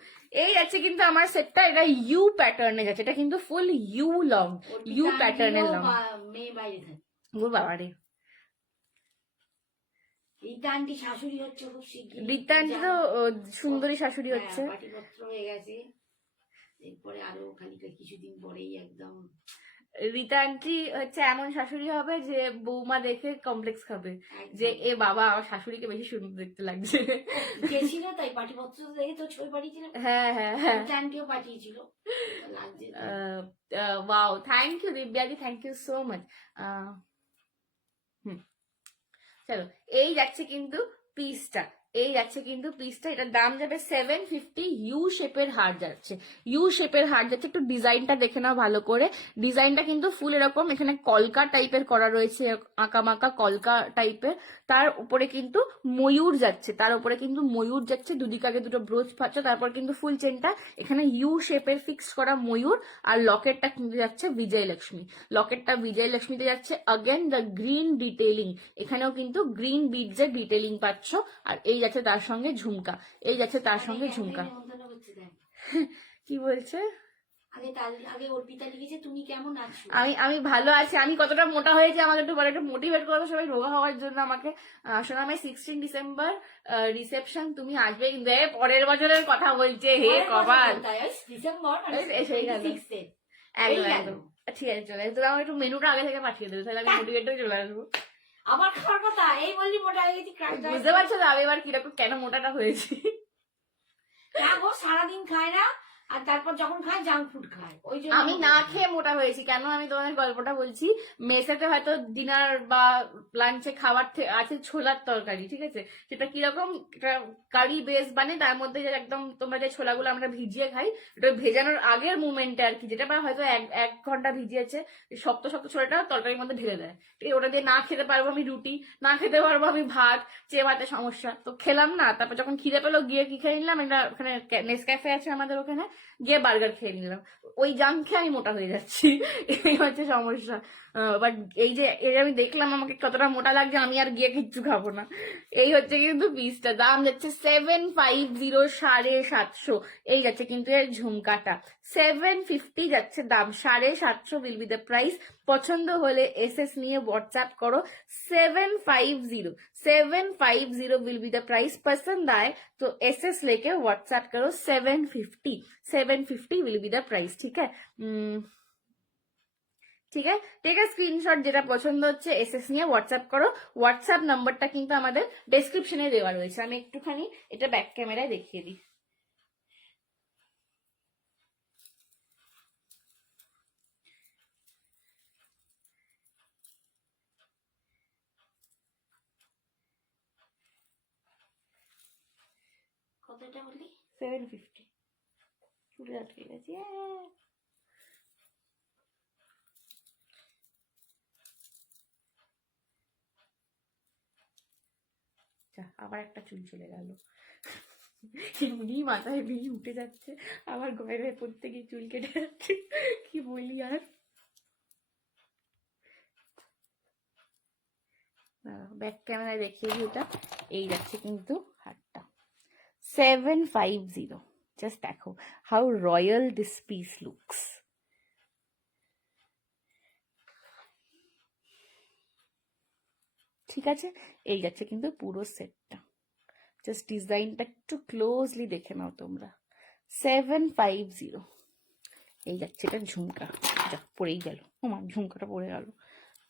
এই যাচ্ছে কিন্তু আমার সেটটা, এটা ইউ প্যাটার্নে যাচ্ছে, এটা কিন্তু ফুল ইউ লং, ইউ প্যাটার্নের লং। মেয়ে বাইরে থাকে। ও বাবা রে, রীতা আন্টি শাশুড়ি হচ্ছে খুব শিগগির। রীতা আন্টি তো সুন্দরী শাশুড়ি হচ্ছে। পাটিপত্র হয়ে গেছে, এরপরে আরো খানিকটা কিছুদিন পরেই একদম। রীতা আন্টি হচ্ছে এমন শাশুড়ি হবে যে বৌমা দেখে কমপ্লেক্স খাবে, যে এ বাবা আমার শাশুড়িকে বেশি সুন্দর দেখতে লাগছে। গেছিল তাই পাটিপত্র দেখে তো ছবি পাঠিয়েছিলাম। হ্যাঁ হ্যাঁ হ্যাঁ, রীতা আন্টিও পাঠিয়েছিল, লাগছে। ওয়াও, থ্যাংক ইউ দিব্যাদি, থ্যাংক ইউ সো মাচ। চলো, এই যাচ্ছে কিন্তু পিসটা। এই যাচ্ছে কিন্তু পিসটা, এটার দাম যাবে 750। ইউ শেপের হার যাচ্ছে, ইউ শেপের হার যাচ্ছে। একটু ডিজাইনটা দেখে নাও ভালো করে। ডিজাইনটা কিন্তু ফুল এরকম, এখানে কলকা টাইপের করা রয়েছে, আঁকা মাকা কলকা টাইপের। তার উপরে কিন্তু ময়ূর যাচ্ছে, তার উপরে কিন্তু ময়ূর যাচ্ছে, দুদিকে আগে দুটো ব্রোচ পাচ্ছ, তারপর কিন্তু ফুল চেনটা এখানে ইউ শেপের ফিক্সড করা ময়ূর। আর লকেটটা কিন্তু যাচ্ছে বিজয়লক্ষ্মী, লকেটটা বিজয়লক্ষ্মীতে যাচ্ছে। অগেন দ্য গ্রিন ডিটেইলিং, এখানেও কিন্তু গ্রিন বিডস এর ডিটেইলিং পাচ্ছ। আর এই যাচ্ছে তার সঙ্গে ঝুমকা, এই যাচ্ছে তার সঙ্গে ঝুমকা। কি বলছে? আগে অর্পিতা লিখেছে তুমি কেমন আছো। আমি ভালো আছি। আমি কতটা মোটা হয়েছি আমাকে একটু বলে, একটু মোটিভেট করো সবাই রোগা হওয়ার জন্য আমাকে। সোনামাই 16 ডিসেম্বর রিসেপশন, তুমি আসবে কিন্তু। পরের বছরের কথা বলছে, হে কপাল। ডিসেম্বর সেই গেল। 26 একদম একদম। ঠিক আছে, চলে আসবে। আমার একটু মেনুটা আগে থেকে পাঠিয়ে দেবে, তাহলে আমি মোটিভেট হয়ে চলে আসবো। আবার খাওয়ার কথা এই বললি মোটা হয়ে গেছি। বুঝতে পারছো তো আমি এবার কিরকম কেন মোটাটা হয়েছি? না গো, সারাদিন খায় না, আর তারপর যখন খায় জাঙ্ক ফুড খায়, ওই জন্য আমি না খেয়ে মোটা হয়েছি। কেন আমি তোমাদের গল্পটা বলছি। মেসেতে হয়তো ডিনার বা লাঞ্চে খাবার আছে ছোলার তরকারি, ঠিক আছে? সেটা কিরকম, কারি বেস বানিয়ে তার মধ্যে যে একদম তোমরা যে ছোলাগুলো আমরা ভিজিয়ে খাই, এটা ভেজানোর আগের মুভমেন্টে আর কি, যেটা বা হয়তো এক ঘন্টা ভিজিয়েছে, শক্ত শক্ত ছোলাটা তরকারির মধ্যে ঢেলে দেয়। ঠিক আছে, ওটা দিয়ে না খেতে পারবো আমি রুটি, না খেতে পারবো আমি ভাত, চেয়ে ভাতে সমস্যা তো খেলাম না। তারপর যখন খিদে পেলো গিয়ে কি খেয়ে নিলাম, এটা ওখানে নেসক্যাফে আছে আমাদের ওখানে, গিয়ে বার্গার খেয়ে নিলাম। ওই জাঙ্ক খেয়ে আমি মোটা হয়ে যাচ্ছি, এই হচ্ছে সমস্যা। বাট এই যে আমি দেখলাম আমাকে কতটা মোটা লাগছে, আমি আর গিয়ে কিচ্ছু খাবো না। এই হচ্ছে কিন্তু পিসটা, দাম যাচ্ছে 750, 750। এই যাচ্ছে কিন্তু এর ঝুমকাটা 750 যাচ্ছে দাম, 750 উইল বি দ্য প্রাইস। পছন্দ হলে এসএস নিয়ে হোয়াটসঅ্যাপ করো। 750 विल बी द प्राइस। पसंद आए तो एसएस लेके व्हाट्सएप करो। 750 विल बी द प्राइस। ठीक है, ঠিক আছে, টেক আ স্ক্রিনশট, যেটা পছন্দ হচ্ছে এসএস নিয়ে হোয়াটসঅ্যাপ করো। হোয়াটসঅ্যাপ নাম্বারটা কিন্তু আমাদের ডেসক্রিপশনে দেওয়া রয়েছে। আমি একটুখানি এটা ব্যাক ক্যামেরায় দেখিয়ে দিই। কতটা বললি? 750। চুলে আটকে গেছি। আবার একটা চুল চলে গেল, এমনি মাথায় ভিড় উঠে যাচ্ছে, আবার গয়নায় পড়তে গিয়ে চুল কেটে যাচ্ছে, কি বলি আর। ব্যাক ক্যামেরায় দেখিয়ে দিই এটা। এই যাচ্ছে কিন্তু হারটা 750। জাস্ট দেখো how royal this piece looks. ঠিক আছে, এই যাচ্ছে কিন্তু পুরো সেটটা। জাস্ট ডিজাইনটা একটু ক্লোজলি দেখে নাও তোমরা। 750। এই যাচ্ছে এটা ঝুমকা, যা পড়েই গেল, আমার ঝুমকাটা পড়ে গেল।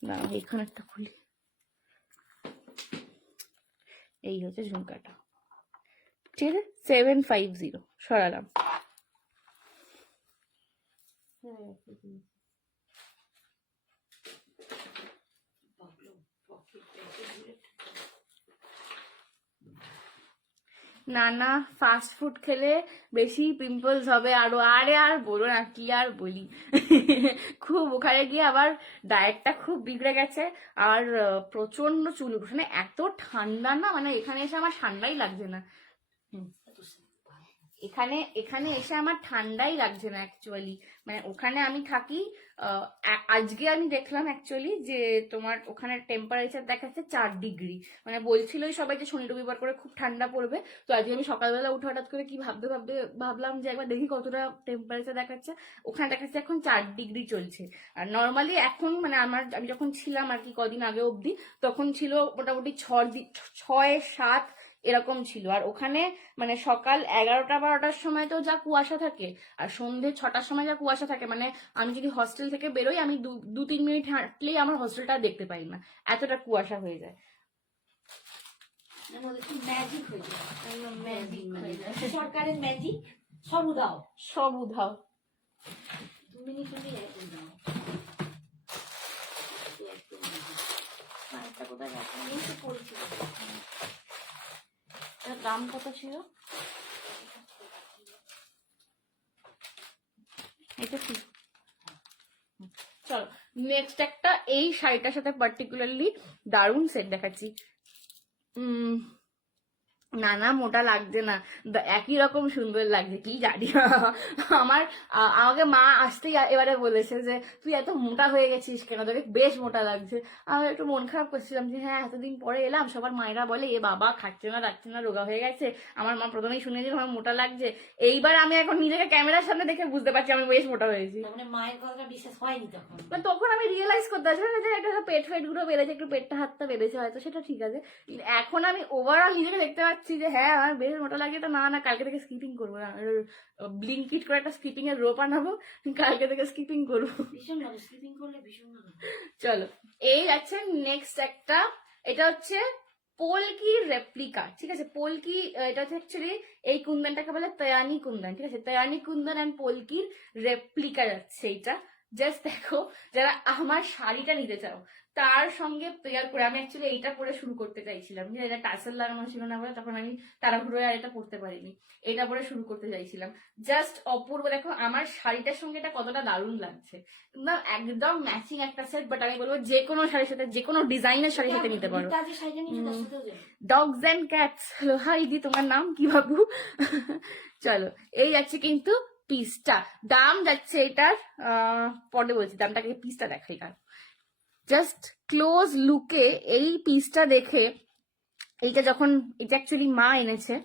দাঁড়াও এখানে একটা খুলি। এই হচ্ছে ঝুমকাটা, ঠিক আছে। 750 সরালাম। না না, ফাস্ট ফুড খেলে বেশি পিম্পলস হবে আরো। আরে আর বলো না, কি আর বলি। খুব ওখানে গিয়ে আবার ডায়েটটা খুব বিগড়ে গেছে। আর প্রচন্ড চুল উঠছে, মানে এত ঠান্ডা না, মানে এখানে এসে আমার ঠান্ডাই লাগছে না। এখানে এসে আমার ঠান্ডাই লাগছে না অ্যাকচুয়ালি। মানে ওখানে আমি থাকি, আজকে আমি দেখলাম অ্যাকচুয়ালি যে তোমার ওখানে টেম্পারেচার দেখাচ্ছে 4 ডিগ্রি। মানে বলছিলই সবাই যে শনি রবিবার করে খুব ঠান্ডা পড়বে। তো আজকে আমি সকালবেলা উঠে হঠাৎ করে কি ভাবলাম যে একবার দেখি কতটা টেম্পারেচার দেখাচ্ছে। ওখানে দেখাচ্ছে এখন 4 ডিগ্রি চলছে। আর নর্মালি এখন মানে আমি যখন ছিলাম আর কি কদিন আগে অবধি, তখন ছিল মোটামুটি 6-7 এরকম ছিল। আর ওখানে মানে সকাল 11টা-12টার সময় তো যা কুয়াশা থাকে, আর সন্ধ্যে 6টার সময় যা কুয়াশা থাকে, মানে আমি যদি হস্টেল থেকে বেরোই, আমি 2-3 মিনিট হাঁটলেই আমার হস্টেলটা দেখতে পাই না, এতটা কুয়াশা হয়ে যায়। ম্যাজিক হয়ে যায়, ম্যাজিক হয়ে যায়, সরকারের ম্যাজিক। সব উধাও, সব উধাও। তুমি উধাও। কোথায় গেছে? দাম কত ছিল? এটা কি? চলো নেক্সট একটা এই শাড়িটার সাথে পার্টিকুলারলি দারুণ সেট দেখাচ্ছি। না না, মোটা লাগছে না, একই রকম সুন্দর লাগছে, কি জানি। আমার আমাকে মা আসতেই এবারে বলেছে যে তুই এত মোটা হয়ে গেছিস কেন, তোকে বেশ মোটা লাগছে। আমি একটু মন খারাপ করছিলাম যে হ্যাঁ এতদিন পরে এলাম, সবার মায়েরা বলে এ বাবা খাচ্ছে না রাখছে না, রোগা হয়ে গেছে। আমার মা প্রথমেই শুনে দিল আমার মোটা লাগছে। এইবার আমি এখন নিজেকে ক্যামেরার সামনে দেখে বুঝতে পারছি আমি বেশ মোটা হয়েছি। মানে মায়ের কথাটা বিশ্বাস হয়নি তখন? তখন আমি রিয়েলাইজ করতে পারছি যে একটা পেট ফেট গুলো বেড়েছে, একটু পেটটা হাতটা বেড়েছে হয়তো, সেটা ঠিক আছে। এখন আমি ওভারঅল নিজেকে দেখতে পাচ্ছি যে হ্যাঁ আমার বেশ মোটা লাগে। তো না না, কালকে থেকে স্কিপিং করবো না, ব্লিঙ্কিট করে একটা স্কিপিং এর রোপ আনাবো, কালকে থেকে স্কিপিং করবো। ভীষণ ভালো, স্লিপিং করলে ভীষণ ভালো। চলো এই আছে নেক্সট একটা, এটা হচ্ছে পোলকির রেপ্লিকা, ঠিক আছে। পোলকি এটা হচ্ছে অ্যাকচুয়ালি এই কুন্দনটাকে বলে তয়ানি কুন্দন, ঠিক আছে। তয়ানি কুন্দন অ্যান্ড পোলকির রেপ্লিকা যাচ্ছে এইটা। জাস্ট দেখো, যারা আমার শাড়িটা নিতে চাও তার সঙ্গে পেয়ার করে, আমি অ্যাকচুয়ালি এইটা পরে শুরু করতে চাইছিলাম, যে এটা টাসেল লাগানো ছিল না বলে তখন আমি তাড়াহুড়ো আর এটা পরতে পারিনি, এটা পরে শুরু করতে চাইছিলাম। জাস্ট অপূর্ব, দেখো আমার শাড়িটার সঙ্গে এটা কতটা দারুণ লাগছে, একদম ম্যাচিং একটা সেট। বাট আমি বলবো যে কোনো শাড়ির সাথে, যে কোনো ডিজাইনের শাড়ির সাথে নিতে পারো। Dogs and cats, hello hi দি, তোমার নাম কি বাবু? চলো এই যাচ্ছে কিন্তু পিসটা, দাম যাচ্ছে এটার পরে বলছি দামটাকে, পিসটা দেখাই কারণ জাস্ট ক্লোজ লুকে এই পিসটা দেখে, এইটা যখন, এটা অ্যাকচুয়ালি মা এনেছে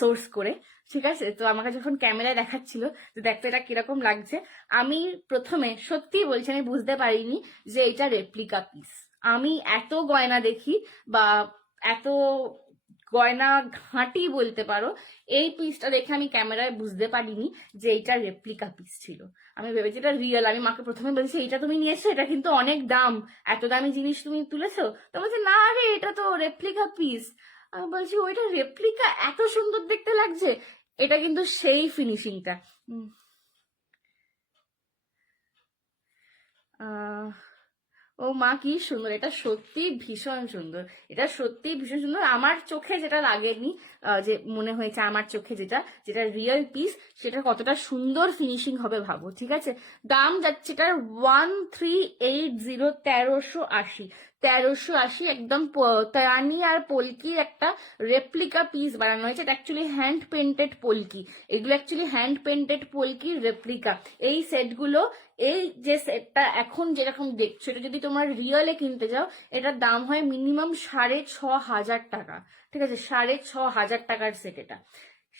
সোর্স করে, ঠিক আছে। তো আমাকে যখন ক্যামেরায় দেখাচ্ছিল যে দেখতে এটা কিরকম লাগছে, আমি প্রথমে সত্যি বলছি আমি বুঝতে পারিনি যে এটা রেপ্লিকা পিস। আমি এত গয়না দেখি বা এত গয়না ঘাঁটি বলতে পারো, এই পিসটা দেখে আমি ক্যামেরায় বুঝতে পারিনি যে এটা রেপ্লিকা পিস ছিল। আমি ভেবেছি এটা রিয়েল। আমি মাকে প্রথমে বলছি এইটা তুমি নিয়েছো, এটা কিন্তু অনেক দাম, এত দামি জিনিস তুমি তুলেছো? তো বলছে না রে এটা তো রেপ্লিকা পিস। আমি বলছি ওইটা রেপ্লিকা, এত সুন্দর দেখতে লাগছে। এটা কিন্তু সেই ফিনিশিংটা। ও মা কি সুন্দর, এটা সত্যি ভীষণ সুন্দর, এটা সত্যি ভীষণ সুন্দর। আমার চোখে যেটা লাগেনি, যে মনে হয়েছে আমার চোখে যেটা যেটা রিয়েল পিস, সেটা কতটা সুন্দর ফিনিশিং হবে ভাবো, ঠিক আছে। দাম যাচ্ছে এটার 1380, 1380, 1380, একদম তয়ানি আর পলকির একটা রেপ্লিকা পিস বানানো হয়েছে। এটা অ্যাকচুয়ালি হ্যান্ড পেন্টেড পলকি, এগুলো অ্যাকচুয়ালি হ্যান্ড পেন্টেড পলকির রেপ্লিকা। এই সেটগুলো, এই যে সেটটা এখন যেরকম দেখছো, এটা যদি তোমার রিয়েলে কিনতে যাও এটার দাম হয় মিনিমাম 6500 টাকা, ঠিক আছে। 6500 টাকার সেট এটা।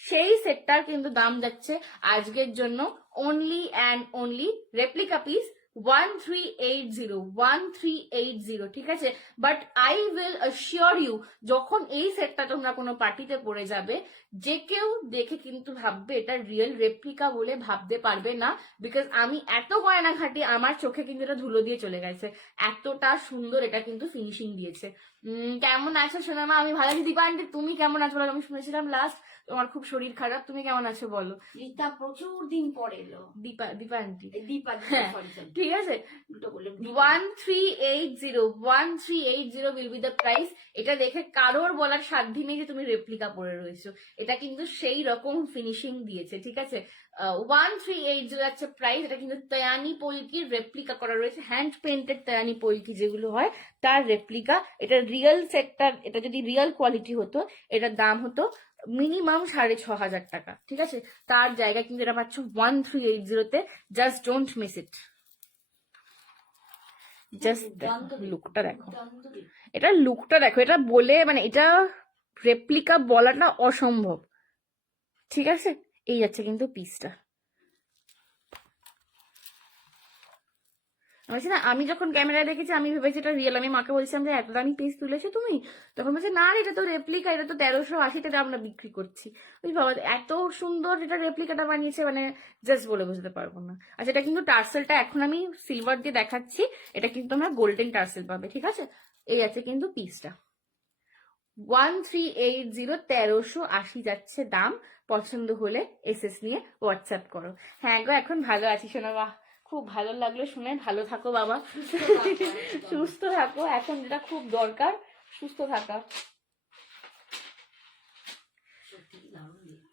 সেই সেটটার কিন্তু দাম যাচ্ছে আজকের জন্য only and only replica piece 1380, 1380, ঠিক আছে। But I will assure you, যখন এই সেটটা তোমরা কোনো পার্টিতে পরে যাবে, যে কেউ দেখে কিন্তু ভাববে এটা রিয়েল রেপ্লিকা বলে ভাবতে পারবে না। বিকজ আমি এত গয়না ঘাটি, আমার চোখে কিন্তু এটা ধুলো দিয়ে চলে গেছে, এতটা সুন্দর এটা কিন্তু ফিনিশিং দিয়েছে। কেমন আছো সোনামা? আমি ভালো আছি। দীপা আন্টি তুমি কেমন আছো? আমি শুনেছিলাম লাস্ট তোমার খুব শরীর খারাপ, তুমি কেমন আছো বলো? রীতা প্রচুর দিন পরে এলো। দীপা আন্টি, দীপা, হ্যাঁ ঠিক আছে। 1380, 1380 উইল বি দ্য প্রাইস। এটা দেখে কারোর বলার সাধ্য নেই যে তুমি রেপ্লিকা পরে রয়েছো, এটা কিন্তু সেই রকম ফিনিশিং দিয়েছে, ঠিক আছে। 1380 আছে প্রাইস। এটা কিন্তু তয়ানি পলকির রেপ্লিকা করা রয়েছে, হ্যান্ড পেন্টেড তয়ানি পলকি যেগুলো হয় তার রেপ্লিকা। এটা রিয়েল সেটটার, এটা যদি রিয়েল কোয়ালিটি হতো এটার দাম হতো মিনিমাম 6500 টাকা, ঠিক আছে। তার জায়গায় কিন্তু এটা পাচ্ছ 1380-তে। Just don't miss it. Just লুকটা দেখো, এটা লুকটা দেখো, এটা বলে মানে এটা রেপ্লিকা বলাটা অসম্ভব, ঠিক আছে। এই যাচ্ছে কিন্তু পিসটা। বলছি না, আমি যখন ক্যামেরায় দেখেছি আমি ভেবেছি এটা রিয়েল। আমি মাকে বলছিলাম যে এত দামি পিস তুলেছো তুমি, তখন বলছে না এটা তো রেপ্লিকা, এটা তো 1380 আমরা বিক্রি করছি। ওই বাবা, এত সুন্দর এটা রেপ্লিকাটা বানিয়েছে, মানে জাস্ট বলে বুঝতে পারবো না। আচ্ছা এটা কিন্তু টার্সেলটা এখন আমি সিলভার দিয়ে দেখাচ্ছি, এটা কিন্তু আমরা গোল্ডেন টার্সেল পাবে, ঠিক আছে। এই আছে কিন্তু পিসটা 1380, 1380 যাচ্ছে দাম। পছন্দ হলে এসএস নিয়ে হোয়াটসঅ্যাপ করো। হ্যাঁ গো এখন ভালো আছি শোনা, বাহ খুব ভালো লাগলো শুনে। ভালো থাকো বাবা, সুস্থ থাকো, এখন যেটা খুব দরকার সুস্থ থাকা।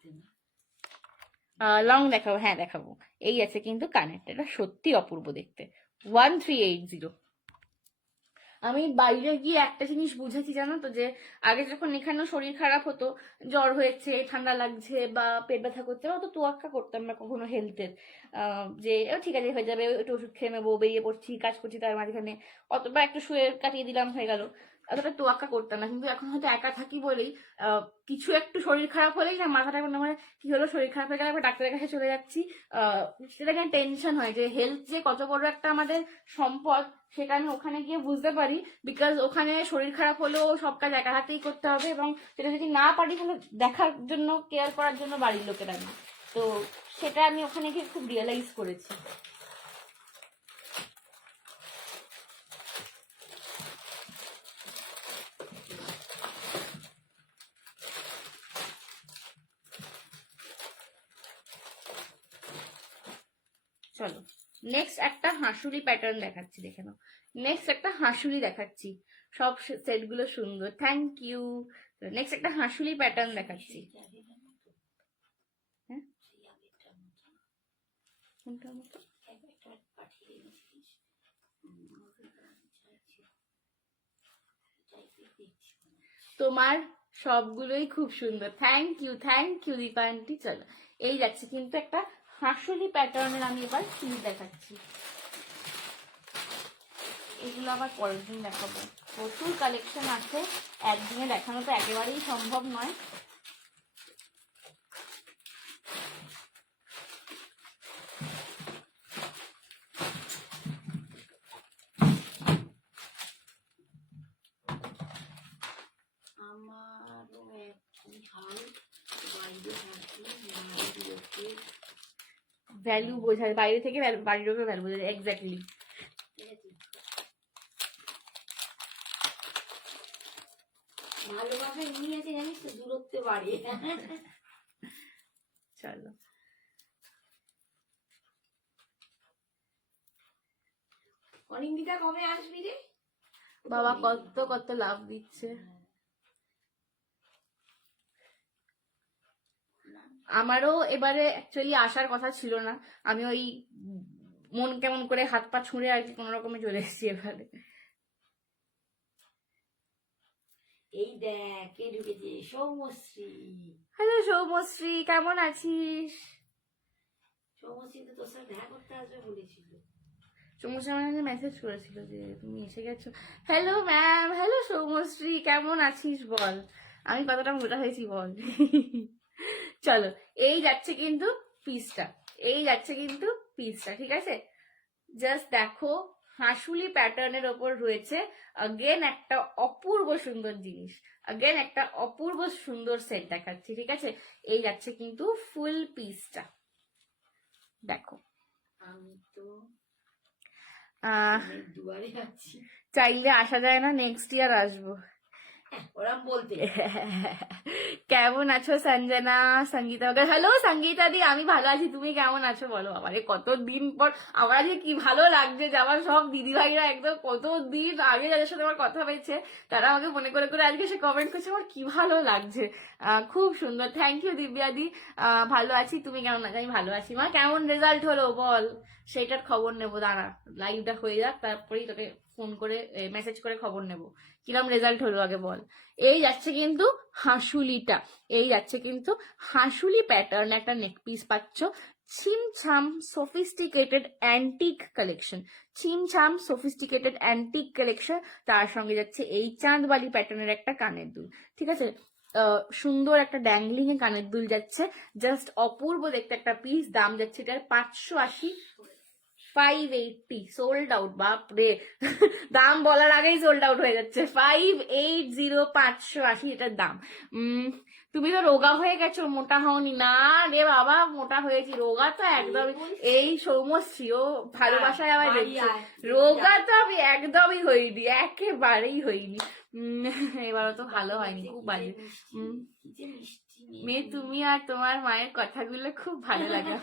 দেখতে না। লং দেখাবো, হ্যাঁ দেখাবো। এই আছে কিন্তু কানেরটা, এটা সত্যি অপূর্ব দেখতে। 1380। আমি বাইরে গিয়ে একটা জিনিস বুঝেছি জানো তো, যে আগে যখন এখানেও শরীর খারাপ হতো, জ্বর হয়েছে, ঠান্ডা লাগছে বা পেট ব্যথা করছে, অত তোয়াক্কা করতাম না কখনো হেলথের, যে ঠিক আছে হয়ে যাবে, একটু ওষুধ খেয়ে নেবো, বেরিয়ে পড়ছি, কাজ করছি তার মাঝখানে, অথবা একটু শুয়ে কাটিয়ে দিলাম, হয়ে গেল। অতটা তোয়াক্কা করতাম না। কিন্তু এখন হয়তো একা থাকি বলেই কিছু একটু শরীর খারাপ হলেই না মাথাটা মনে হয় কি হলো, শরীর খারাপ হয়ে গেলে আবার ডাক্তারের কাছে চলে যাচ্ছি। সেটা নিয়ে টেনশন হয় যে হেলথ যে কত বড় একটা আমাদের সম্পদ, সেটা আমি ওখানে গিয়ে বুঝতে পারি। বিকজ ওখানে শরীর খারাপ হলেও সব কাজ একা হাতেই করতে হবে, এবং সেটা যদি না পারি তাহলে দেখার জন্য, কেয়ার করার জন্য বাড়ির লোকেরা না। তো সেটা আমি ওখানে গিয়ে খুব রিয়েলাইজ করেছি। চলো নেক্সট একটা হাঁসুলি প্যাটার্ন দেখাচ্ছি, দেখে নাও। নেক্সট একটা হাঁসুলি দেখাচ্ছি, সব সেট গুলো সুন্দর, থ্যাংক ইউ। নেক্সট একটা হাঁসুলি প্যাটার্ন দেখাচ্ছি। সেই আগেরটার মতো, হ্যাঁ, সেই আগেরটার মতো। কোনটার মতো? একটা পাঠিয়ে দিয়েছিস, আমাকে চাইছি, টাইপের দেখছি। তোমার সবগুলোই খুব সুন্দর, থ্যাংক ইউ দীপা আন্টি। চলো এই যাচ্ছে কিন্তু একটা হাঁসুলি প্যাটার্নের, আমি এবার পিস দেখাচ্ছি। এগুলো আবার পরের দিন দেখাবো, প্রচুর কালেকশন আছে, একদিনে দেখানো তো একেবারেই সম্ভব নয়। আমারও এখন হাল বাইরে থাকি, বাড়ির লোকের, ভ্যালু বোঝায় বাইরে থেকে, বাড়ির লোকের ভ্যালু বোঝায়, এক্স্যাক্টলি। ঠিক আছে? ভালোবাসা এমনি আছে জানিস তো, দূরত্বে বাড়ে। চলো অনিন্দিতা কবে আসবি রে? বাবা কত কত লাভ দিচ্ছে। আমারও এবারে অ্যাকচুয়ালি আসার কথা ছিল না, আমি ওই মন কেমন করে হাত পা ছুঁড়ে আর কি কোনো রকমে চলে এসেছি এবারে। এই দেখ কে ঢুকেছে, সৌমশ্রী। হ্যালো সৌমশ্রী, কেমন আছিস? সৌমশ্রী তো তোর সাথে দেখা করতে আসবে বলেছিল। সৌমশ্রী আমাকে মেসেজ করেছিল যে তুমি এসে গেছো। হ্যালো ম্যাম, হ্যালো সৌমশ্রী, কেমন আছিস বল। আমি কতটা মোটা হয়েছি বল। চলো এই যাচ্ছে কিন্তু পিসটা, এই যাচ্ছে কিন্তু পিসটা, ঠিক আছে? জাস্ট দেখো, হাঁসুলি প্যাটার্নের ওপর রয়েছে আগেন একটা অপূর্ব সুন্দর জিনিস, আগেন একটা অপূর্ব সুন্দর সেট দেখাচ্ছি, ঠিক আছে? এই যাচ্ছে কিন্তু ফুল পিসটা, দেখো। আমি তো আহ দুয়ারে আছি, চাইলে আসা যায় না, নেক্সট ইয়ার আসবো। ওরা বলতে। কেমন আছো সঞ্জনা, সঙ্গীতা? হ্যালো সঙ্গীতা দি, আমি ভালো আছি, তুমি কেমন আছো বলো? আরে কতদিন পর আমার আজকে কি ভালো লাগছে যে আমার সব দিদি ভাইরা একদম কতদিন আগে যাদের সাথে আমার কথা হয়েছে, তারা আমাকে মনে করে করে আজকে সে কমেন্ট করছে, আমার কি ভালো লাগছে। খুব সুন্দর, থ্যাংক ইউ দিব্যা দি। ভালো আছি, তুমি কেমন আছো? আমি ভালো আছি। মা কেমন রেজাল্ট হলো বল, সেইটার খবর নেবো, দাঁড়া লাইভটা হয়ে যাক, তারপরেই তোকে ফোন করে মেসেজ করে খবর নেবো কিরম রেজাল্ট হলো, আগে বল। এই যাচ্ছে কিন্তু হাঁসুলিটা, এই যাচ্ছে কিন্তু হাঁসুলি প্যাটার্ন একটা নেক পিস পাচ্ছ, ছিমছাম সফিস্টিকেটেড অ্যান্টিক কালেকশন, ছিমছাম সফিস্টিকেটেড অ্যান্টিক কালেকশন। তার সঙ্গে যাচ্ছে এই চাঁদবালি প্যাটার্নের একটা কানের দুল, ঠিক আছে? সুন্দর একটা ড্যাংলিং এ কানের দুল যাচ্ছে, জাস্ট অপূর্ব দেখতে একটা পিস। দাম যাচ্ছে এটার 580, 580, সোল্ড আউট, বাপ রে। দাম বলার আগেই সোল্ড আউট হয়ে যাচ্ছে। 580, 580 এটার দাম। তুমি তো রোগা হয়ে গেছো, মোটা হওনি না রে বাবা? মোটা হয়েছি, রোগা তো একদম। এই সৌমশ্রী ও ভালোবাসায় আবার দেখছে, রোগা তো আমি একদমই হইনি, একেবারেই হইনি। এবারও তো ভালো হয়নি, খুব বাজে। মেয়ে, তুমি আর তোমার মায়ের কথাগুলো খুব ভালো লাগে।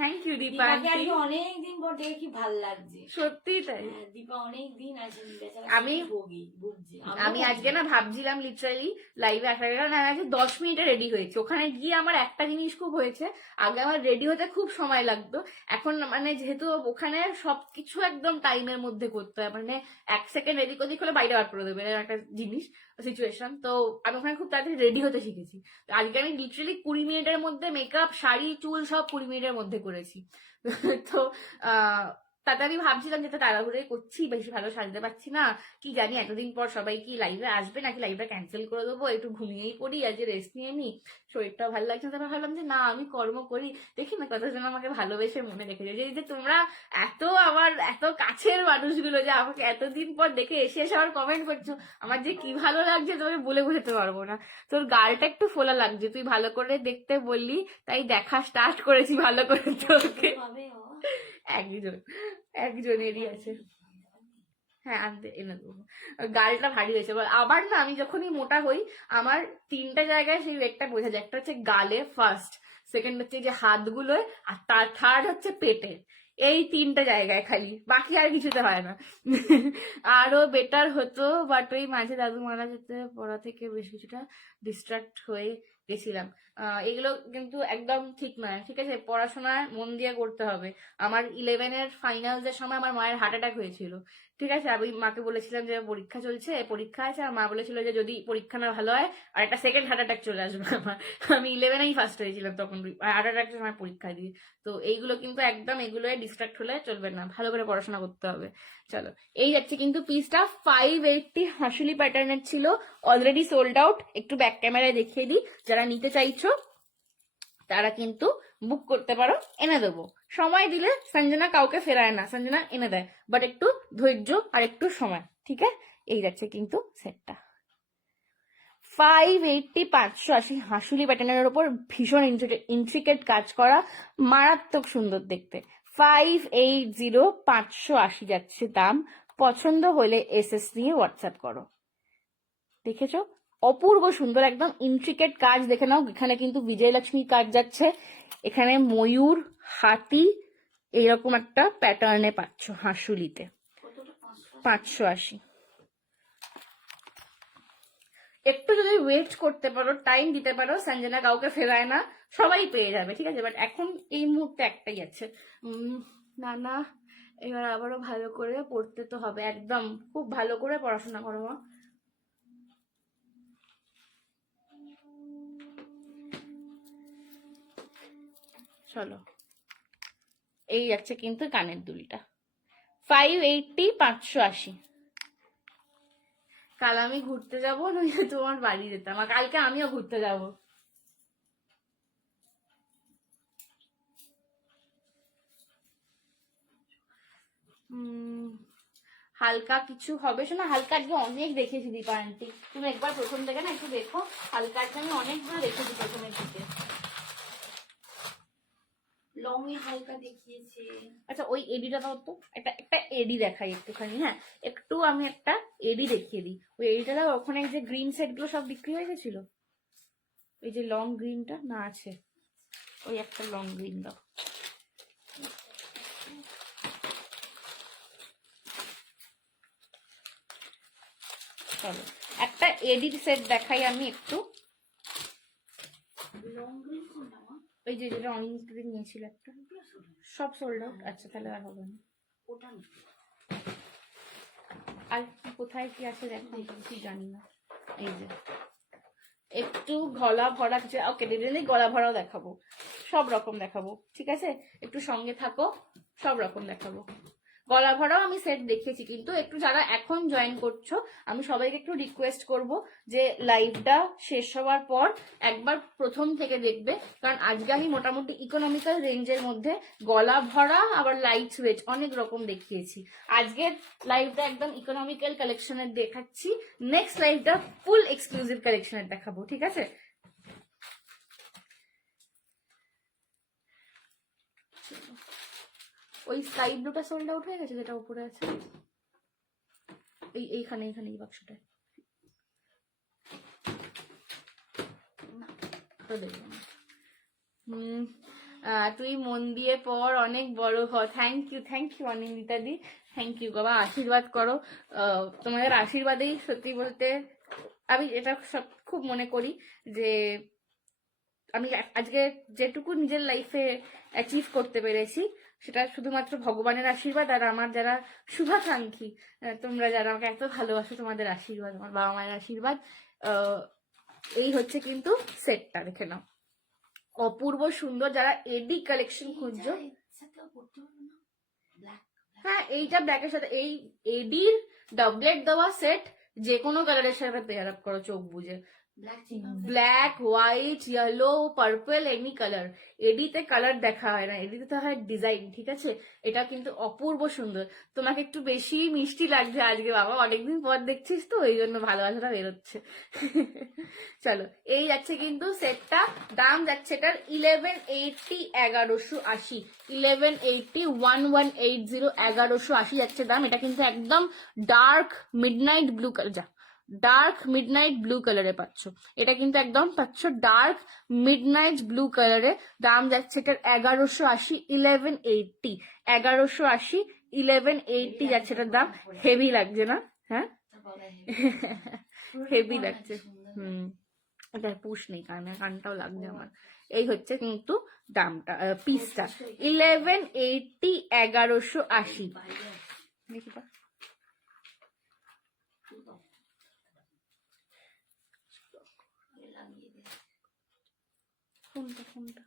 থ্যাংক ইউ দীপা দীপাকে আন্টি। আজকে অনেকদিন পর দেখে কি ভাল লাগছে। সত্যি তাই। হ্যাঁ, দীপা অনেকদিন আসেনি, বেচারা আমি- ভুগছে। আমি আজকে না ভাবছিলাম লিটারালি লাইভে আসার কারণে আমি আজকে 10 মিনিটে রেডি হয়েছি। ওখানে গিয়ে আমার একটা জিনিস খুব হয়েছে, আগে আমার রেডি হতে খুব সময় লাগতো, এখন মানে যেহেতু ওখানে সবকিছু একদম টাইমের মধ্যে করতে হয়, মানে 1 সেকেন্ড এদিক ওদিক হলে বাইরে বার করে দেবে, এরকম একটা জিনিস সিচুয়েশন। তো আমি ওখানে খুব তাড়াতাড়ি রেডি হতে শিখেছি। তো আজকে আমি লিটারালি 20 মিনিটের মধ্যে মেকআপ, শাড়ি, চুল সব 20 মিনিটের মধ্যে করেছি। তো তাতে আমি ভাবছিলাম যেটা তাড়াহুড়োই করছি, বেশি ভালো সাজতে পারছি না, কি জানি এতদিন পর সবাই কি লাইভে আসবে নাকি লাইভটা ক্যান্সেল করে দেবো, একটু ঘুমিয়েই পড়ি, আজ রেস্ট নিয়ে নি, শরীরটাও ভালো লাগছে না। তারপর ভাবলাম যে না, আমি কর্ম করি, দেখি না কতজন আমাকে ভালোবেসে মনে রেখেছে, যে তোমরা এত আমার এত কাছের মানুষগুলো যে আমাকে এতদিন পর দেখে এসে এসে আবার কমেন্ট করছো, আমার যে কি ভালো লাগছে তোমাকে বলে বোঝাতে পারবো না। তোর গালটা একটু ফোলা লাগছে, তুই ভালো করে দেখতে বললি তাই দেখা স্টার্ট করেছি ভালো করে তোকে। হবে ও। একজনেরই আছে। হ্যাঁ আনতে এনে দেবো। গালটা ভারী হয়েছে বল। আবার না আমি যখনই মোটা হই আমার 3টে জায়গায় সেই ওয়েটটা বোঝা যায়। একটা হচ্ছে গালে ফার্স্ট, সেকেন্ড হচ্ছে যে হাতগুলোয়, আর তার থার্ড হচ্ছে পেটে। এই 3টে জায়গায় খালি, বাকি আর কিছুতে হয় না। আরো বেটার হতো, বাট ওই মাঝে দাদু মারা যেতে পড়া থেকে বেশ কিছুটা ডিস্ট্রাক্ট হয়ে গেছিলাম। এগুলো কিন্তু একদম ঠিক নয়, ঠিক আছে? পড়াশোনায় মন দিয়ে করতে হবে। আমার 11-এর ফাইনালসের সময় আমার মায়ের হার্ট অ্যাটাক হয়েছিল, ঠিক আছে? আমি মাকে বলেছিলাম যে পরীক্ষা চলছে, পরীক্ষা আছে, আর মা বলেছিল যে যদি পরীক্ষা না ভালো হয় আর একটা সেকেন্ড হার্ট অ্যাটাক চলে আসবে আমার। আমি 11-এই ফার্স্ট হয়েছিলাম তখন হার্ট অ্যাটাকের সময় পরীক্ষা দিয়ে। তো এইগুলো কিন্তু একদম, এগুলো ডিস্ট্রাক্ট হলে চলবে না, ভালো করে পড়াশোনা করতে হবে। চলো, এই যাচ্ছে কিন্তু পিসটা 580 হাসুলি প্যাটার্নের ছিল, অলরেডি সোল্ড আউট। একটু ব্যাক ক্যামেরায় দেখিয়ে দিই, যারা নিতে চাইছো তারা কিন্তু বুক করতে পারো, এনে দেবো। সময় দিলে সঞ্জনা কাউকে ফেরায় না, সঞ্জনা এনে দেয়, বাট একটু ধৈর্য আর একটু সময়, ঠিক আছে? এই যাচ্ছে কিন্তু সেটটা 580, 580 হাসুলি প্যাটার্নের উপর ভীষণ ইন্ট্রিকেট কাজ করা, মারাত্মক সুন্দর দেখতে। 580, 580 যাচ্ছে দাম। পছন্দ হলে এসএস নিয়ে হোয়াটসঅ্যাপ করো। দেখেছো? অপূর্ব সুন্দর, একদম ইন্ট্রিকেট কাজ। দেখে নাও, এখানে কিন্তু বিজয়লক্ষ্মীর কাজ যাচ্ছে, এখানে ময়ূর, হাতি, এইরকম একটা প্যাটার্নে পাচ্ছ হাসুলিতে। কতটা? 580। একটু যদি ওয়েট করতে পারো, টাইম দিতে পারো, সঞ্জনা কাউকে ফেরায় না, সবাই পেয়ে যাবে, ঠিক আছে? বাট এখন এই মুহূর্তে একটাই আছে। না না, এবার আবারও ভালো করে পড়তে তো হবে, একদম খুব ভালো করে পড়াশোনা করো মা। চলো, এই যাচ্ছে কিন্তু কানের দুলটা 580, 580। কাল আমি ঘুরতে যাবো, নইলে তোমার বাড়ি যেতাম, আর কালকে আমিও ঘুরতে যাবো। হালকা কিছু হবে শোনা, হালকা আজকে অনেক দেখেছি দীপা আন্টি, তুমি একবার প্রথম থেকে না একটু দেখো, হালকা আজকে আমি অনেকগুলো দেখেছি প্রথমের দিকে। লং এ হালকা দেখিয়েছে। আচ্ছা ওই এডিটা দাও তো, একটা একটা এডি দেখাই একটুখানি, হ্যাঁ একটু আমি একটা এডি দেখিয়ে দিই। ওই এডিটা দাও, ওখানে এই যে গ্রিন সেট গুলো সব বিক্রি হয়ে গেছিল, এই যে লং গ্রিনটা না আছে, ওই একটা লং গ্রিন দাও। চলো একটা এডির সেট দেখাই আমি একটু। লং গ্রিন কোনটা মা? ওই যে যেটা অরেঞ্জ গ্রিন নিয়েছিল একটা, সব সোল্ড আউট। আচ্ছা তাহলে আর হবে না। ওটা না। আর কি কোথায় কি আছে দেখো, কিছু জানি না। এই যে একটু গলা ভরা কিছু, ওকে দিদি গলা ভরাও দেখাবো, সব রকম দেখাবো, ঠিক আছে? একটু সঙ্গে থাকো, সব রকম দেখাবো। গলা ভরাও আমি সেট দেখিয়েছি, কিন্তু একটু যারা এখন জয়েন করছো আমি সবাইকে একটু রিকোয়েস্ট করব যে লাইভটা শেষ হওয়ার পর একবার প্রথম থেকে দেখবে, কারণ আজকে আমি মোটামুটি ইকোনমিক্যাল রেঞ্জের মধ্যে গলা ভরা আবার লাইট ওয়েট অনেক রকম দেখিয়েছি। আজকের লাইভটা একদম ইকোনমিক্যাল কালেকশনের দেখাচ্ছি, নেক্সট লাইভটা ফুল এক্সক্লুসিভ কালেকশনের দেখাবো, ঠিক আছে? ওই স্কাই ব্লুটা সোল্ড আউট হয়ে গেছে, যেটা উপরে আছে এইখানে এইখানে এই বাক্সটায়, দেখবেন। তুই মন দিয়ে পড়, অনেক বড় হ। থ্যাংক ইউ অনিন্দিতা দি, থ্যাংক ইউ বাবা, আশীর্বাদ করো। তোমাদের আশীর্বাদেই সত্যি বলতে আমি এটা সব খুব মনে করি যে আমি আজকে যেটুকু নিজের লাইফে অ্যাচিভ করতে পেরেছি সেটা শুধুমাত্র ভগবানের আশীর্বাদ আর আমার যারা শুভাকাঙ্ক্ষী, তোমরা যারা আমাকে এত ভালোবাসো, তোমাদের আশীর্বাদ, আমার বাবা মায়ের আশীর্বাদ। এই হচ্ছে কিন্তু সেটটা, দেখে নাও, অপূর্ব সুন্দর। যারা এডি কালেকশন খুঁজছো, হ্যাঁ এইটা ব্ল্যাকের সাথে এই এডির ডাবলেট দেওয়া সেট যে কোনো কালারের সাথে পেয়ার আপ করো চোখ বুঝে। Black, white, yellow, purple, any colour. এডিতে কালার দেখা হয় না, এডিতে তো হয় ডিজাইন, ঠিক আছে? এটা কিন্তু অপূর্ব সুন্দর। তোমাকে একটু বেশি মিষ্টি লাগছে আজকে বাবা, অনেকদিন পর দেখছিস তো এই জন্য ভালোবাসাটা বেরোচ্ছে। চলো, এই যাচ্ছে কিন্তু সেটটা, দাম যাচ্ছে এটার 1180, 1180, 1180, 1180, 1180 যাচ্ছে দাম। এটা কিন্তু একদম ডার্ক মিডনাইট ব্লু কালার, যা ডার্ক মিডনাইট ব্লু কালারে পাচ্ছ। এটা কিন্তু একদম পাচ্ছ ডার্ক মিডনাইট ব্লু কালারে। দাম যাচ্ছে এটার 1180, 1180, 1180, 1180 যাচ্ছে এটার দাম। হেভি লাগছে না? হ্যাঁ হেভি লাগছে। এটা পুশ নেই কানে, কানটাও লাগছে আমার। এই হচ্ছে কিন্তু দামটা, পিসটা 1180, 1180। দেখি পা কোনটা কোনটা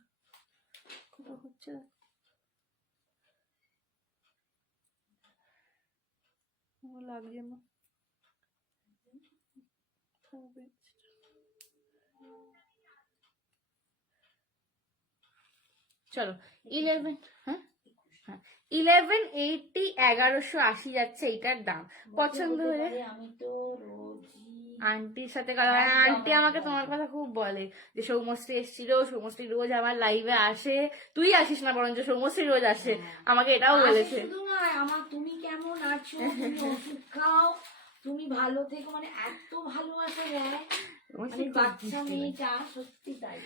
কোথাও হচ্ছে লাগছে না। চলো 11, হ্যাঁ 1180, 1180 যাচ্ছে এইটার দাম। পছন্দ হলে আমি তো রোজই আন্টির সাথে কথা হয়। আন্টি আমাকে তোমার কথা খুব বলে যে সৌমশ্রী এসেছিল, সৌমশ্রী রোজ আমার লাইভে আসে, তুই আসিস না বরঞ্চ সৌমশ্রী রোজ আসে, আমাকে এটাও বলেছে। শুধু নয়, আমার তুমি কেমন আছো, তুমি ওষুধ খাও, তুমি ভালো থেকো, মানে এত ভালোবাসা দেয় মানে বাচ্চা মেয়েটা, সত্যি তাই।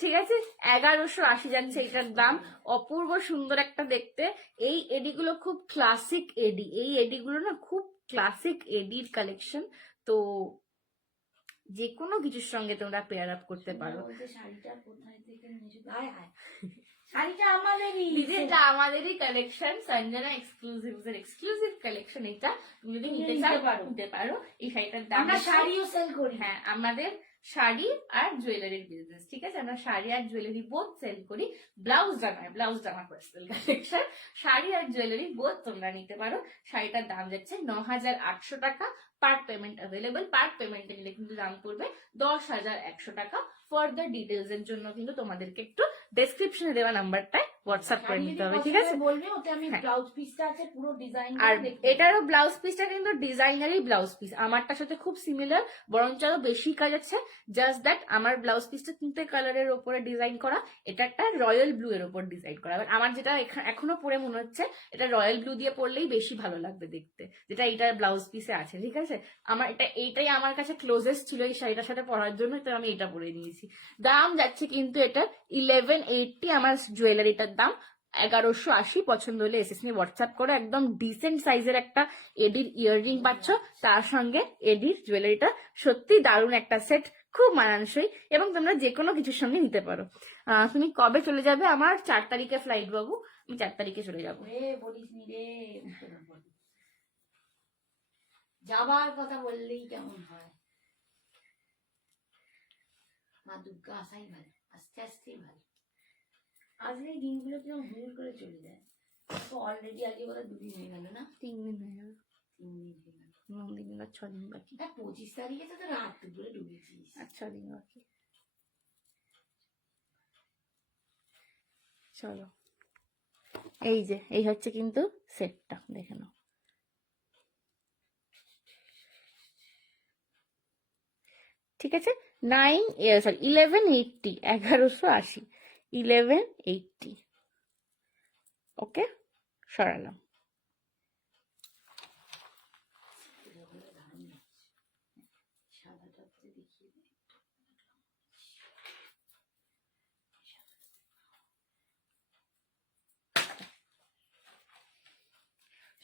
ঠিক আছে, 1180 যাচ্ছে এটার দাম। অপূর্ব সুন্দর একটা দেখতে। এই এডিগুলো খুব ক্লাসিক এডি, এই এডিগুলো না খুব ক্লাসিক এডির কালেকশন। তো যে কোনো কিছুর সঙ্গে তোমরা পেয়ার আপ করতে পারো। শাড়িটা কোথায় থেকে নিয়েছো? হায় হায়, শাড়িটা আমাদেরই, এটা আমাদেরই কালেকশন, সঞ্জনা এক্সক্লুসিভ কালেকশন। এটা তুমি যদি নিতে চাও নিতে পারো। এই শাড়িটার দাম, আমরা শাড়িও সেল করি। হ্যাঁ, আমাদের শাড়ি আর জুয়েলারির বিজনেস, ঠিক আছে? আমরা শাড়ি আর জুয়েলারি বোথ সেল করি। ব্লাউজটা নয়, ব্লাউজটা আমার পার্সোনাল কালেকশন। শাড়ি আর জুয়েলারি বোথ তোমরা নিতে পারো। শাড়িটার দাম যাচ্ছে 9800 টাকা। Part payment available. পার্ট পেমেন্টে নিলে কিন্তু দাম পড়বে 10,100 টাকা। ফার্দার ডিটেলস এর জন্য কিন্তু তোমাদেরকে একটু ডেসক্রিপশনে দেওয়া নাম্বারটায় হোয়াটসঅ্যাপ করে নিতে হবে, ঠিক আছে? বলবে ওতে আমি ব্লাউজ পিসটা আছে পুরো ডিজাইন, আর এটারও ব্লাউজ পিসটা কিন্তু ডিজাইনারই ব্লাউজ পিস, আমারটার সাথে খুব সিমিলার, বরঞ্চ আরো বেশি কাজ আছে। জাস্ট দ্যাট আমার ব্লাউজ পিসটা 3টে কালারের ওপরে ডিজাইন করা, এটা একটা রয়্যাল ব্লু এর ওপর ডিজাইন করা। আমার যেটা এখনো পরে মনে হচ্ছে এটা রয়্যাল ব্লু দিয়ে পরলেই বেশি ভালো লাগবে দেখতে, যেটা এইটার ব্লাউজ পিসে আছে, ঠিক আছে? আমার এইটাই আমার কাছে ক্লোজেস্ট ছিল এই শাড়িটার সাথে পরার জন্য, তো আমি এটা পরে নিয়েছি। দাম যাচ্ছে কিন্তু এটা 1180, আমার জুয়েলারিটার দাম 1180। পছন্দ হলে এসএস নিয়ে হোয়াটসঅ্যাপ করো। একদম ডিসেন্ট সাইজের একটা এডির ইয়াররিং পাচ্ছ, তার সঙ্গে এডির জুয়েলারিটা। সত্যি দারুণ একটা সেট, খুব মানানসই, এবং তোমরা যে কোনো কিছুর সঙ্গে নিতে পারো। তুমি কবে চলে যাবে? আমার 4 তারিখে ফ্লাইট বাবু, আমি 4 তারিখে চলে যাবো। বলিস নি রে, যাবার কথা বললেই কেমন হয়। মা দুর্গা আসাই ভালো, আস্তে আস্তেই ভালো। আজকে এই দিনগুলো কিরকম হুড় করে চলে যায়। তো অলরেডি আজকে বোধহয় 2 দিন হয়ে গেল না? 3 দিন হয়ে গেল। 3 দিন হয়ে গেল। 9 দিন বা 6 দিন বাকি। 25 তারিখে তো রাত দুপুরে ঢুকেছিস। আর 6 দিন বাকি। চলো, এই যে এই হচ্ছে কিন্তু সেটটা, দেখে নাও। ঠিক আছে, 1180, 1180, 1180। ওকে, সরালাম।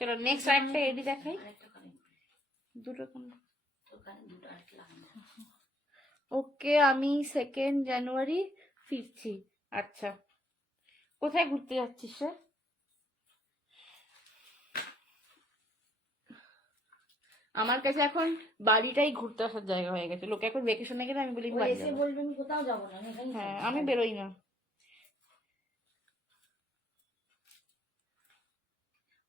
চলো নেক্সট আরেকটা এডি দেখাই। আরেকটা কানে দুটো কোন? তোর কানে দুটো আরেকটা লাগানো। ওকে, আমি 2 জানুয়ারি ফিরছি। আচ্ছা, কোথায় ঘুরতে যাচ্ছিস রে? আমার কাছে এখন বাড়িটাই ঘুরতে আসার জায়গা হয়ে গেছে। লোকে এখন ভেকেশনে গেলে আমি বলি ও বাড়ি এসে যাবো। বলবে আমি কোথাও যাবো না, আমি এখানেই হ্যাঁ, থাকবো। আমি বেরোই না।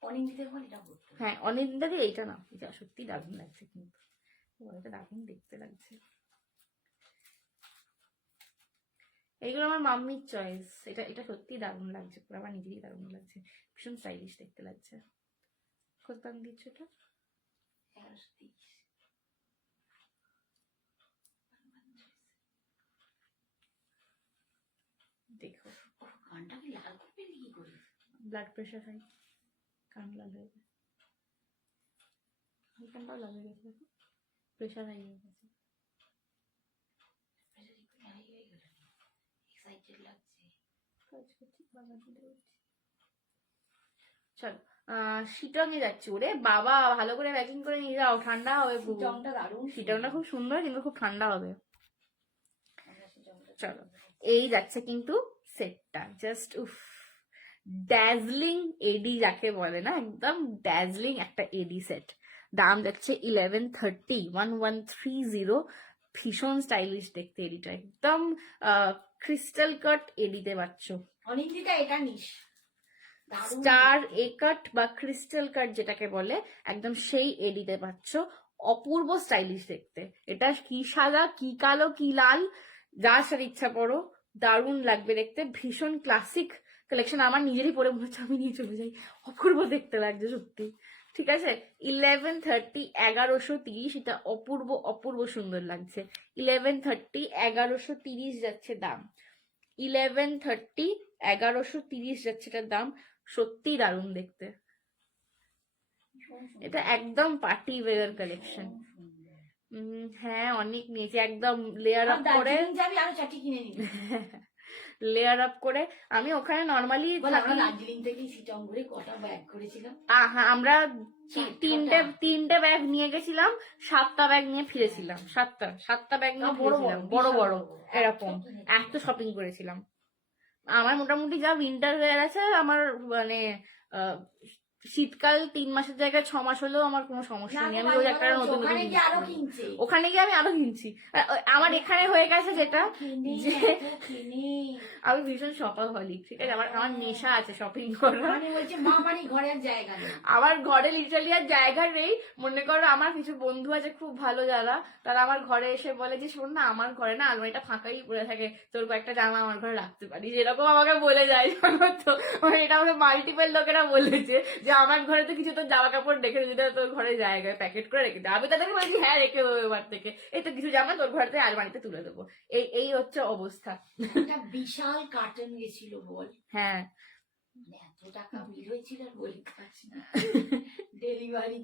অনিন্দিতের বল এটা করতে। হ্যাঁ, অনিন্দাকে এইটা না, এটা সত্যি দারুণ লাগছে কিন্তু। এটা দারুণ দেখতে লাগছে। এইগুলো আমার মাম্মির চয়েস। এটা এটা সত্যি দারুণ লাগছে, পুরো আমার নিজেরই দারুণ লাগছে, ভীষণ স্টাইলিশ দেখতে লাগছে। কত দাম দিচ্ছ এটা? 1130। দেখো, কানটা কি লাল করবে কি করে? ব্লাড প্রেশার হাই, কান লাল হয়ে গেছে। কানটাও লাল হয়ে গেছে, দেখো প্রেশার হাই হয়ে গেছে। এক্সাইটেড লাগছে। কাজ করছি, বাবা দিতে করছি। চলো শিটং এ যাচ্ছি। ওরে বাবা, ভালো করে প্যাকিং করে নিয়ে যাও, ঠান্ডা হবে খুব। শিটংটা দারুণ। শিটংটা খুব সুন্দর কিন্তু খুব ঠান্ডা হবে। আমরা শিটংটা চলো, এই যাচ্ছে কিন্তু সেটটা, জাস্ট উফ, ড্যাজলিং এডি যাকে বলে না, একদম ড্যাজলিং একটা এডি সেট। দাম যাচ্ছে 1130, 1130। ভীষণ স্টাইলিশ দেখতে এডিটা, একদম ক্রিস্টাল কাট এডিতে পাচ্ছ। অনিন্দিতা এটা নিস, দারুণ। স্টার এ কাট বা ক্রিস্টাল কাট যেটাকে বলে, একদম সেই এডিতে পাচ্ছ। অপূর্ব স্টাইলিশ দেখতে। এটা কি সাদা, কি কালো, কি লাল, যা সার ইচ্ছা পড়ো, দারুণ লাগবে দেখতে। ভীষণ ক্লাসিক কালেকশন। আমার নিজেরই পরে মনে হচ্ছে আমি নিয়ে চলে যাই, অপূর্ব দেখতে লাগছে সত্যি। ঠিক আছে, 1130, 1130। এটা অপূর্ব অপূর্ব সুন্দর লাগছে। 1130, 1130 যাচ্ছে দাম। 1130, 1130 যাচ্ছে এটার দাম। সত্যি দারুণ দেখতে। এটা একদম পার্টি ওয়্যার কালেকশন। হ্যাঁ, অনেক নিয়েছি, একদম লেয়ার আপ করে। যাবি আরো চারটি কিনে নিবি। লেয়ার আপ করে। আমি ওখানে নর্মালি আমরা দার্জিলিং থেকে শিটং ঘুরে কটা ব্যাগ করেছিলাম। আমরা তিনটে ব্যাগ নিয়ে গেছিলাম, 7টা ব্যাগ নিয়ে ফিরেছিলাম। সাতটা ব্যাগ নিয়ে ফিরেছিলাম, বড় বড় এরকম। এত শপিং করেছিলাম। আমার মোটামুটি যা উইন্টার হয়ে গেছে, আমার মানে শীতকাল 3 মাসের জায়গায় 6 মাস হলেও আমার কোনো সমস্যা নেই। আমি ওই একটা নতুন ওখানে গিয়ে আরো কিনছে। ওখানে গিয়ে আমি আরো কিনছি। আমার এখানে হয়ে গেছে যেটা, যে আমি ভীষণ শপাহলিক। ঠিক আছে, আমার নেশা আছে শপিং করার। মানে বলছে মা বাড়ি ঘরের জায়গা নেই। আমার ঘরে লিটারালি আর জায়গা নেই। মনে করো আমার কিছু বন্ধু আছে খুব ভালো যারা, তারা আমার ঘরে এসে বলে যে শোন না, আমার ঘরে না আলমারিটা ফাঁকাই পড়ে থাকে, তোর কয়েকটা জামা আমার ঘরে রাখতে পারিস, এরকম আমাকে বলে যায়। জানো তো, এটা আমাকে মাল্টিপল লোকেরা বলেছে যে আমার ঘরে তো কিছু তোর জামা কাপড় রেখে যেটা তোর ঘরে জায়গায় প্যাকেট করে রেখে দে। আমি তাদেরকে বলছি হ্যাঁ রেখে দেবো, এবার থেকে এই তো কিছু জামা তোর ঘরে আলমারিতে তুলে দেবো। এই হচ্ছে অবস্থা। একটা বিশাল কার্টন গেছিল বল। হ্যাঁ, এত টাকা বিল হয়েছিল আর বলতে পারছি না। ডেলিভারি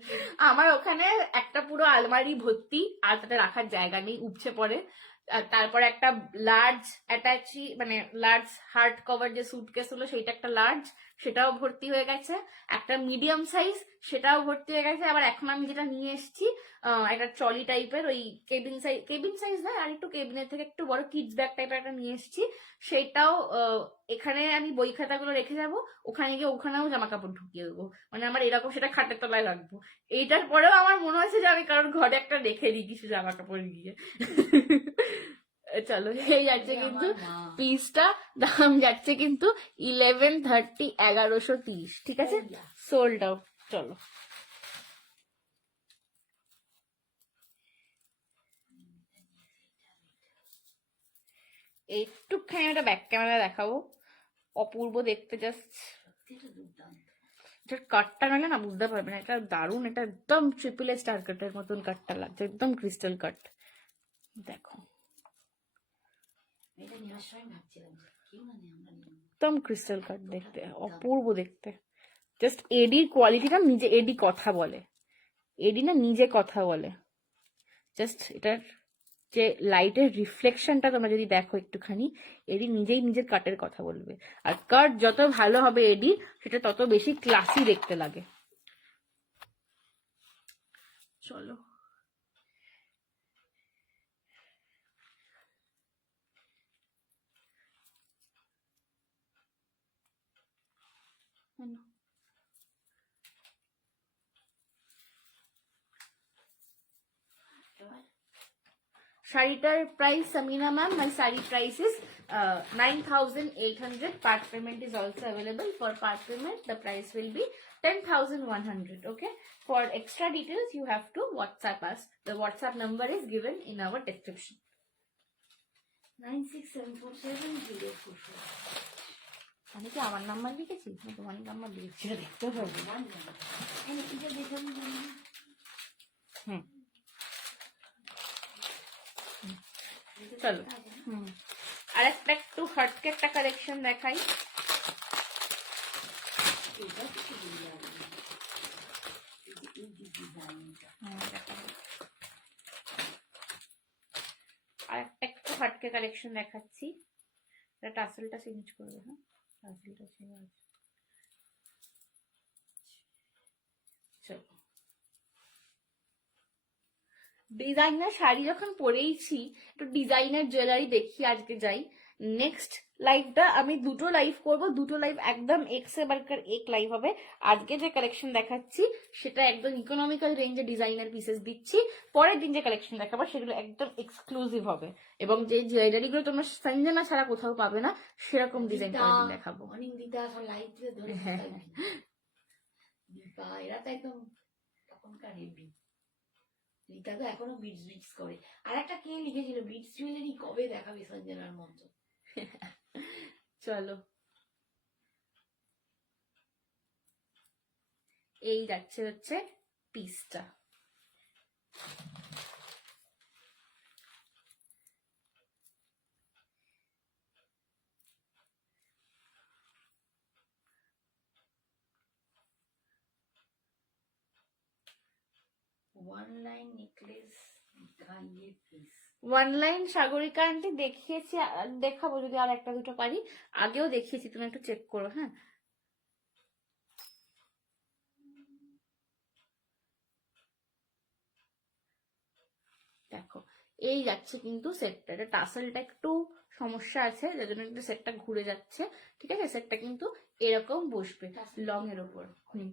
আমার ওখানে একটা পুরো আলমারি ভর্তি, আর তাতে রাখার জায়গা নেই, উপচে পড়ে। আর তারপরে একটা লার্জ অ্যাটাচি, মানে লার্জ হার্ড কভার যে সুটকেস হলো সেইটা একটা লার্জ, সেটাও ভর্তি হয়ে গেছে। একটা মিডিয়াম সাইজ, সেটাও ভর্তি হয়ে গেছে। আবার এখন আমি যেটা নিয়ে এসেছি, একটা ট্রলি টাইপের, ওই কেবিন সাইজ না, আর একটু কেবিনের থেকে একটু বড় কিডস ব্যাগ টাইপের একটা নিয়ে এসেছি। সেটাও এখানে আমি বই খাতাগুলো রেখে যাবো, ওখানে গিয়ে ওখানেও জামা কাপড় ঢুকিয়ে দেবো। মানে আমার এরকম সেটা খাটের তলায় রাখবো। এইটার পরেও আমার মনে হচ্ছে যে আমি কারোর ঘরে একটা রেখে দিই কিছু জামা কাপড় গিয়ে। চলো, এই যাচ্ছে কিন্তু পিসটা, দাম যাচ্ছে কিন্তু 1130, 1130। ঠিক আছে, সোল্ড আউট। চলো, একটুখানি একটা ব্যাক ক্যামেরা দেখাবো, অপূর্ব দেখতে জাস্ট। এটার কাটটা নাহলে না বুঝতে পারবে না, এটা দারুণ। এটা একদম ট্রিপল স্টার কাটের মতন কাটটা লাগছে, একদম ক্রিস্টাল কাট। দেখো, একদম ক্রিস্টাল কাট দেখতে, অপূর্ব দেখতে। জাস্ট এডির কোয়ালিটিটা, নিজে এডি কথা বলে, এডি না নিজে কথা বলে। জাস্ট এটার যে লাইটের রিফ্লেকশনটা তোমরা যদি দেখো একটুখানি, এডি নিজেই নিজের কাটের কথা বলবে। আর কাট যত ভালো হবে এডি, সেটা তত বেশি ক্লাসি দেখতে লাগে। চলো শাড়িটার price Samina ma'am, my sari price is 9,800. Part payment is also available. For part payment the price will be 10,100. Okay, for extra details you have to WhatsApp us. The WhatsApp number is given in our description. 96747044 আমি কি আমার number লিখেছি না তোমার number লিখেছি সেটা দেখতে হবে। এটা দেখে আমি জানি না। হুম চলো আর একটা একটু হটকে একটা কালেকশন দেখাই। এটা কিছু বলি না। এই ডিজাইনটা আর একটা একটু হটকে কালেকশন দেখাচ্ছি। এটা টাসেলটা চেঞ্জ করবে, হ্যাঁ টাসেলটা চেঞ্জ আছে। চলো ডিজাইনার শাড়ি যখন পরেইছি একটু ডিজাইনার জুয়েলারি দেখি আজকে যাই। নেক্সট লাইভটা আমি দুটো লাইভ করব, দুটো লাইভ একদম এক্সে বারকার এক লাইভ হবে। আজকে যে কালেকশন দেখাচ্ছি সেটা একদম ইকোনমিক্যাল রেঞ্জে ডিজাইনার পিসেস দিচ্ছি, পরের দিন যে কালেকশন দেখাবো সেগুলো একদম এক্সক্লুসিভ হবে এবং যে জুয়েলারিগুলো তোমরা সঞ্জনা ছাড়া কোথাও পাবে না সেরকম ডিজাইন পরের দিন দেখাবো। অনেক দিদা এখন লাইভ ধরে দীপা এরা তো একদম তখনকার হেভি। রিতা তো এখনো বিটস করে। আর একটা কে লিখেছিল বিটস জুয়েলারি কবে দেখাবে সঞ্জনার মতো। চলো এই যাচ্ছে হচ্ছে পিসটা। ওয়ান লাইন নেকলেস দেখাইয়ে piece. One line Sagarika aunty দেখিয়েছি, দেখাবো যদি আর একটা দুটো পারি। আগেও দেখিয়েছি, তুমি একটু চেক করো। হ্যাঁ দেখো এই যাচ্ছে কিন্তু সেটটা। এটা টাসেলটা একটু সমস্যা আছে যার জন্য কিন্তু সেটটা ঘুরে যাচ্ছে। ঠিক আছে, সেটটা কিন্তু এরকম বসবে লং এর ওপর।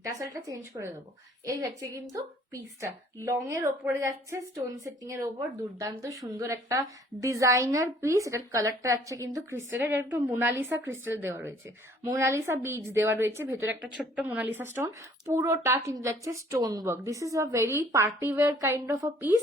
টাসেলটা চেঞ্জ করে দেবো। এই যাচ্ছে কিন্তু পিসটা লং এর ওপরে যাচ্ছে স্টোন সেটিং এর ওপর। দুর্দান্ত সুন্দর একটা ডিজাইনার পিস। এটার কালারটা যাচ্ছে কিন্তু ক্রিস্টালের, একটু মোনালিসা ক্রিস্টাল দেওয়া রয়েছে, মোনালিসা বিজ দেওয়া রয়েছে, ভেতরে একটা ছোট্ট মোনালিসা স্টোন, পুরোটা কিন্তু যাচ্ছে stone work. This is a very party wear kind of a piece.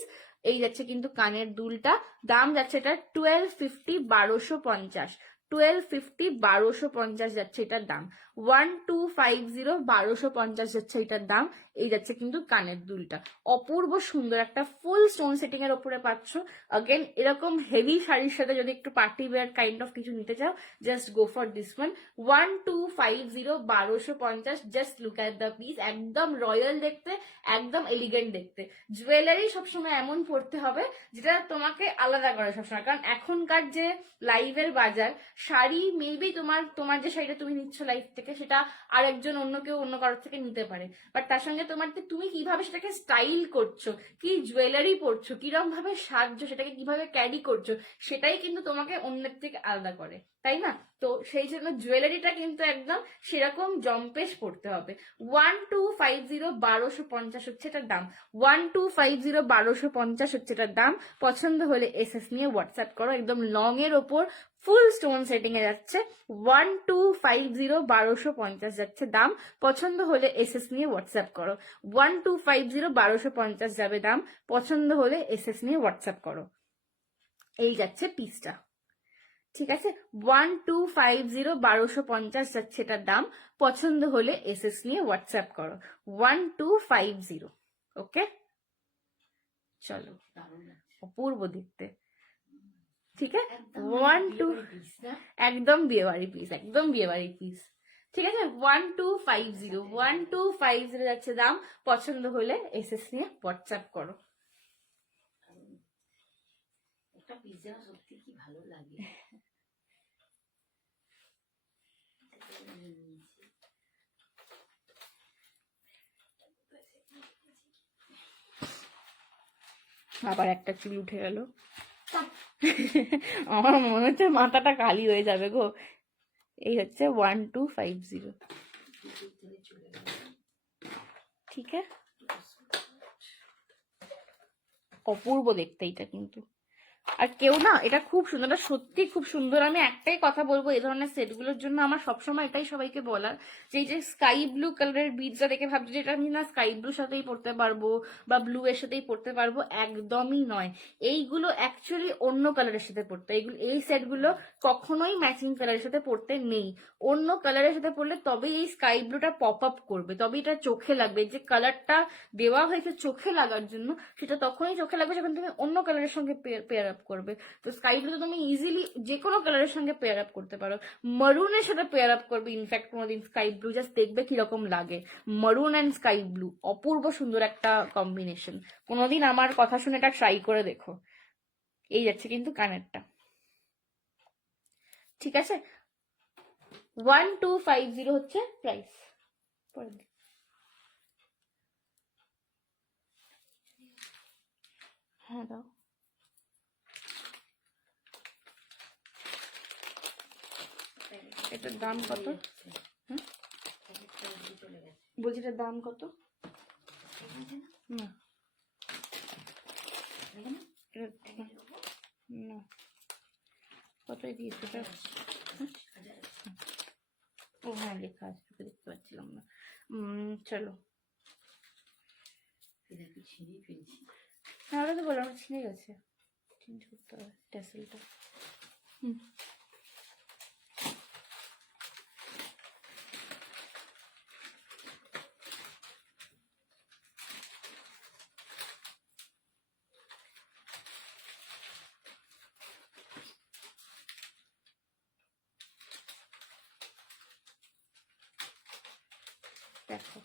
এই যাচ্ছে কিন্তু কানের দুলটা, দাম যাচ্ছে এটা 1250, 1250, 1250, 1250 যাচ্ছে এটার দাম। 1250, 1250 যাচ্ছে এটার দাম। এই যাচ্ছে কিন্তু কানের দুলটা, অপূর্ব সুন্দর একটা ফুল স্টোন সেটিং এর ওপরে পাচ্ছ। अगेन এরকম হেভি শাড়ির সাথে যদি একটু পার্টি ওয়্যার কাইন্ড অফ কিছু নিতে চাও, just go for this one. 1250, 1250, just look at the piece. একদম রয়্যাল দেখতে, একদম এলিগেন্ট দেখতে। জুয়েলারি সবসময় এমন পড়তে হবে যেটা তোমাকে আলাদা করে সবসময়, কারণ এখনকার যে লাইভের বাজার, শাড়ি মেবি তোমার যে শাড়িটা তুমি নিচ্ছ লাইভ থেকে সেটা আর একজন অন্য কেউ অন্য কারোর থেকে নিতে পারে, বাট তার সঙ্গে তুমি কিভাবে সেটাকে স্টাইল করছো, কি জুয়েলারি পরছো, কিরকম ভাবে সাজছো, সেটাকে কিভাবে ক্যারি করছো, সেটাই কিন্তু তোমাকে অন্যের থেকে আলাদা করে, তাই না? তো সেই জন্য জুয়েলারিটা কিন্তু একদম সেরকম জম্পেশ পড়তে হবে। 1250, 1250 হচ্ছে এটার দাম। 1250, 1250 হচ্ছে এটার দাম। পছন্দ হলে এসএস নিয়ে হোয়াটসঅ্যাপ করো। একদম লং এর ওপর ফুল স্টোন সেটিং এ যাচ্ছে। 1250, 1250 যাচ্ছে দাম। পছন্দ হলে এসএস নিয়ে হোয়াটসঅ্যাপ করো। 1250, 1250 যাবে দাম। পছন্দ হলে এসএস নিয়ে হোয়াটসঅ্যাপ করো। এই যাচ্ছে পিসটা, ঠিক আছে। 1250, 1250 যাচ্ছে এটার দাম। পছন্দ হলে এসএস নিয়ে হোয়াটসঅ্যাপ করো। 1250, ওকে। চলো অপূর্ব দেখতে, ঠিক আছে। একদম বিয়েবাড়ি পিস, একদম বিয়েবাড়ি পিস, ঠিক আছে। 1250, 1250 যাচ্ছে দাম। পছন্দ হলে এসএস নিয়ে হোয়াটসঅ্যাপ করো। একটা পিজ্জা সত্যি কি ভালো লাগে। আবার একটা চুল উঠে গেল। আমার মনে হচ্ছে মাথাটা খালি হয়ে যাবে গো। এই হচ্ছে 1250। ঠিক আছে, অপূর্ব দেখতে এটা কিন্তু। আর কেউ না, এটা খুব সুন্দর, এটা সত্যি খুব সুন্দর। আমি একটাই কথা বলবো এই ধরনের সেটগুলোর জন্য, আমার সবসময় এটাই সবাইকে বলার, যে এই যে স্কাই ব্লু কালারের বিডসটা দেখে ভাবছি যে এটা আমি না স্কাই ব্লুর সাথেই পরতে পারবো বা ব্লু এর সাথেই পরতে পারবো, একদমই নয়। এইগুলো অ্যাকচুয়ালি অন্য কালারের সাথে পরতে, এইগুলো এই সেটগুলো কখনোই ম্যাচিং কালারের সাথে পরতে নেই। অন্য কালারের সাথে পরলে তবেই এই স্কাই ব্লুটা পপ আপ করবে, তবে এটা চোখে লাগবে। যে কালারটা দেওয়া হয়েছে চোখে লাগার জন্য, সেটা তখনই চোখে লাগবে যখন তুমি অন্য কালারের সঙ্গে পেয়ার আপ করবে। তো স্কাই ব্লু তো তুমি ইজিলি যে কোনো কালারের সঙ্গে পেয়ার আপ করতে পারো। মারুনের সাথে পেয়ার আপ করবে ইনফ্যাক্ট কোনোদিন স্কাই ব্লু, জাস্ট দেখবে কিরকম লাগে। মারুন অ্যান্ড স্কাই ব্লু অপূর্ব সুন্দর একটা কম্বিনেশন। কোনোদিন আমার কথা শুনে এটা ট্রাই করে দেখো। এই যাচ্ছে কিন্তু কানেরটা। ঠিক আছে, 1250 হচ্ছে প্রাইস। হ্যাঁ দাও। এটার দাম কত? বলছি এটার দাম কত? না না, কতই দিয়েছে এটা? ও হ্যাঁ, লেখা আছে, তোকে দেখতে পাচ্ছিলাম না। চলো, হ্যাঁ ওটা তো বললাম ছিঁড়ে গেছে, চেঞ্জ করতে হবে ট্যাসেলটা। দেখো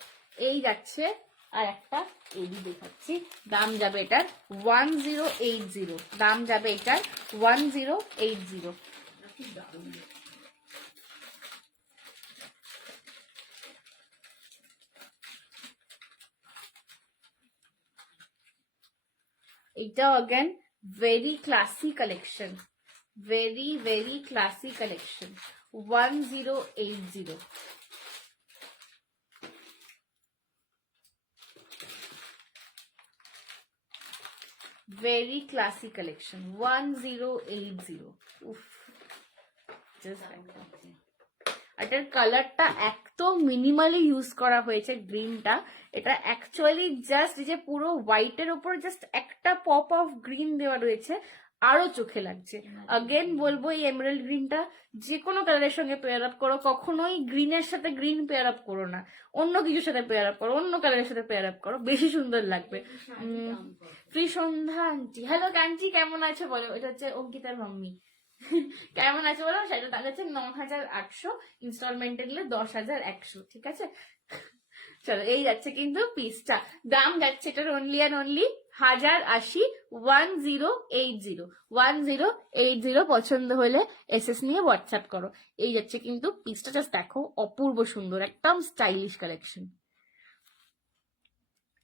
এই যাচ্ছে, আর একটা এডি দেখাচ্ছি। দাম যাবে এটার 1080, দাম যাবে এটার 1080। এটা again very classy collection, very classy collection, 1080। very classy collection, 1080। উফ, just like that। এটার কালারটা একদম মিনিমালি ইউজ করা হয়েছে, গ্রিনটা। এটা অ্যাকচুয়ালি জাস্ট যে পুরো হোয়াইটের ওপর জাস্ট একটা পপ অফ গ্রিন দেওয়া রয়েছে, আরো চোখে লাগছে। अगेन বলবো এই এমারাল্ড গ্রিনটা যে কোনো কালারের সঙ্গে পেয়ার আপ করো, কখনোই গ্রিনের সাথে গ্রিন পেয়ার আপ করো না, অন্য কিছুর সাথে পেয়ার আপ করো, অন্য কালারের সাথে পেয়ার আপ করো, বেশি সুন্দর লাগবে। ত্রিসন্ধ্যা আন্টি, হ্যালো আন্টি, কেমন আছো বলো? এটা হচ্ছে অঙ্কিতার মাম্মি। কেমন আছে বলো? সেটা দাম যাচ্ছে 9800, ইনস্টলমেন্টে নিলে 10100। ঠিক আছে, চলো এই যাচ্ছে কিন্তু পিসটা। দাম যাচ্ছে এটার অনলি অ্যান্ড অনলি 1080, 1080, 1080। পছন্দ হলে এসএস নিয়ে হোয়াটসঅ্যাপ করো। এই যাচ্ছে কিন্তু পিসটা, জাস্ট দেখো অপূর্ব সুন্দর, একদম স্টাইলিশ কালেকশন,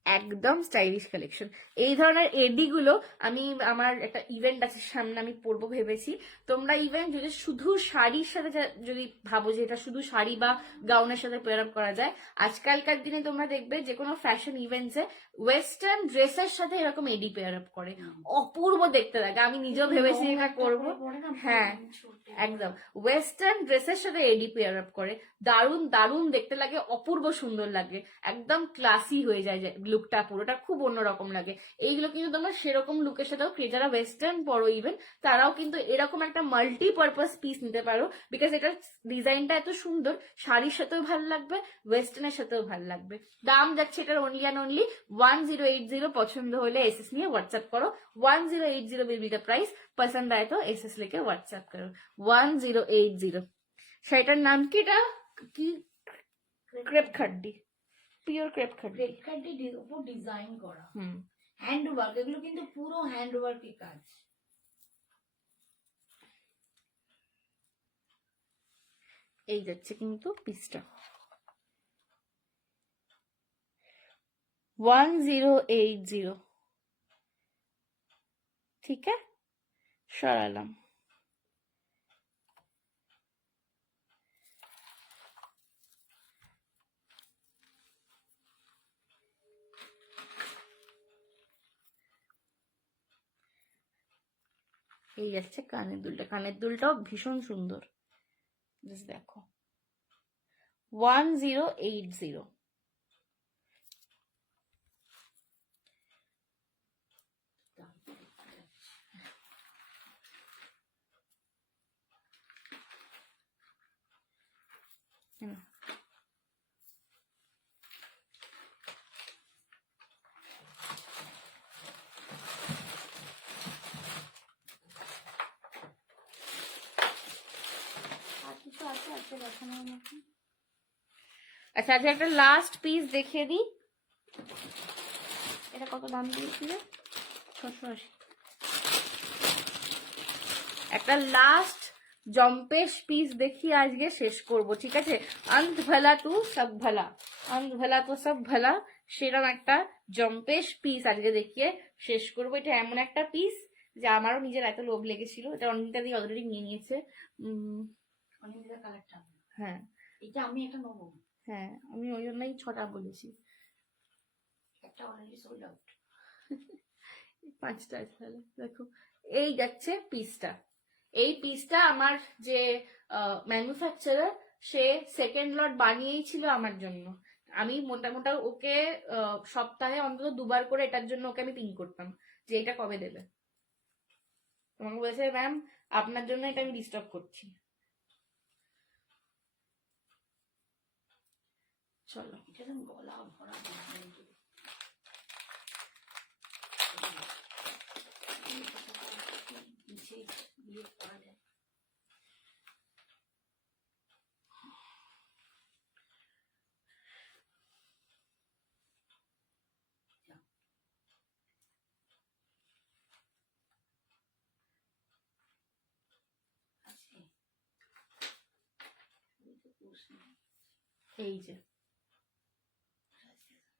একদম স্টাইলিশ কালেকশন। এই ধরনের এডি গুলো আমি, আমার একটা ইভেন্ট আছে সামনে, আমি পরবো ভেবেছি। তোমরা ইভেন্ট যদি শুধু শাড়ির সাথে যদি ভাবো যে এটা শুধু শাড়ি বা গাউনের সাথে পেয়ার আপ করা যায়, আজকালকার দিনে তোমরা দেখবে যে কোনো ফ্যাশন ইভেন্টসে ওয়েস্টার্ন ড্রেসের সাথে এরকম এডি পেয়ার আপ করে, অপূর্ব দেখতে লাগে। আমি নিজেও ভেবেছি এটা করবো। হ্যাঁ একদম, ওয়েস্টার্ন ড্রেসের সাথে এডি পেয়ার আপ করে, দারুণ দারুণ দেখতে লাগে, অপূর্ব সুন্দর লাগে, একদম ক্লাসি হয়ে যায় লুকটা, পুরোটা খুব অন্যরকম লাগে। এইগুলো কিন্তু তোমরা সেরকম লুকের সাথেও, যারা ওয়েস্টার্ন পরো ইভেন, তারাও কিন্তু এরকম একটা মাল্টিপারপাস পিস নিতে পারো, বিকজ এটার ডিজাইনটা এত সুন্দর, শাড়ির সাথেও ভালো লাগবে, ওয়েস্টার্নের সাথেও ভালো লাগবে। দাম যাচ্ছে এটার অনলি অ্যান্ড অনলি 1080। পছন্দ হলে এসএস নিয়ে হোয়াটসঅ্যাপ করো। 1080 will be the price। পছন্দ আয় তো এসএস লিখে হোয়াটসঅ্যাপ করো। 1080। সেটার নাম কি? এটা কি? Crepe খাড্ডি, pure crepe খাড্ডি। ক্রেপ খাড্ডির উপর ডিজাইন করা, হ্যান্ড ওয়ার্ক, এগুলো কিন্তু পুরো হ্যান্ড ওয়ার্কের কাজ। এই যাচ্ছে কিন্তু পিসটা 1080। ঠিক আছে, সরালাম। এই যাচ্ছে কানের দুলটা, কানের দুলটাও ভীষণ সুন্দর, জাস্ট দেখো 1080। আচ্ছা, আজকে একটা লাস্ট পিস দেখিয়ে দিই। এটা কত দাম দিয়েছিল? 680। একটা লাস্ট জম্পেশ পিস দেখিয়ে আজকে শেষ করব, ঠিক আছে? অন্ত ভলা তু সব ভলা, অন্ত ভলা তো সব ভলা, সেরকম একটা জম্পেশ পিস আজকে দেখিয়ে শেষ করব। এটা এমন একটা পিস যে আমারও নিজের এত লোভ লেগেছিল। এটা অনিতা দিয়ে অলরেডি নিয়ে নিয়েছে। অনিন্দিতা কালারটা, হ্যাঁ এটা আমি একটা নেবো। হ্যাঁ, আমি ওই জন্যই 6টা বলেছি। একটা অলরেডি সোল্ড আউট। 5টা আছে তাহলে। দেখো এই যাচ্ছে পিসটা। এই পিসটা আমার যে ম্যানুফ্যাকচারার, সে সেকেন্ড লট বানিয়েই ছিল আমার জন্য। আমি মোটামুটি ওকে সপ্তাহে অন্তত 2বার করে এটার জন্য ওকে আমি পিং করতাম যে এটা কবে দেবে। তোমাকে বলেছে ম্যাম আপনার জন্য এটা আমি রিস্টক করছি। চলো, এটা তো গলা ভরা নিচে দিয়ে করা যায়। এই যে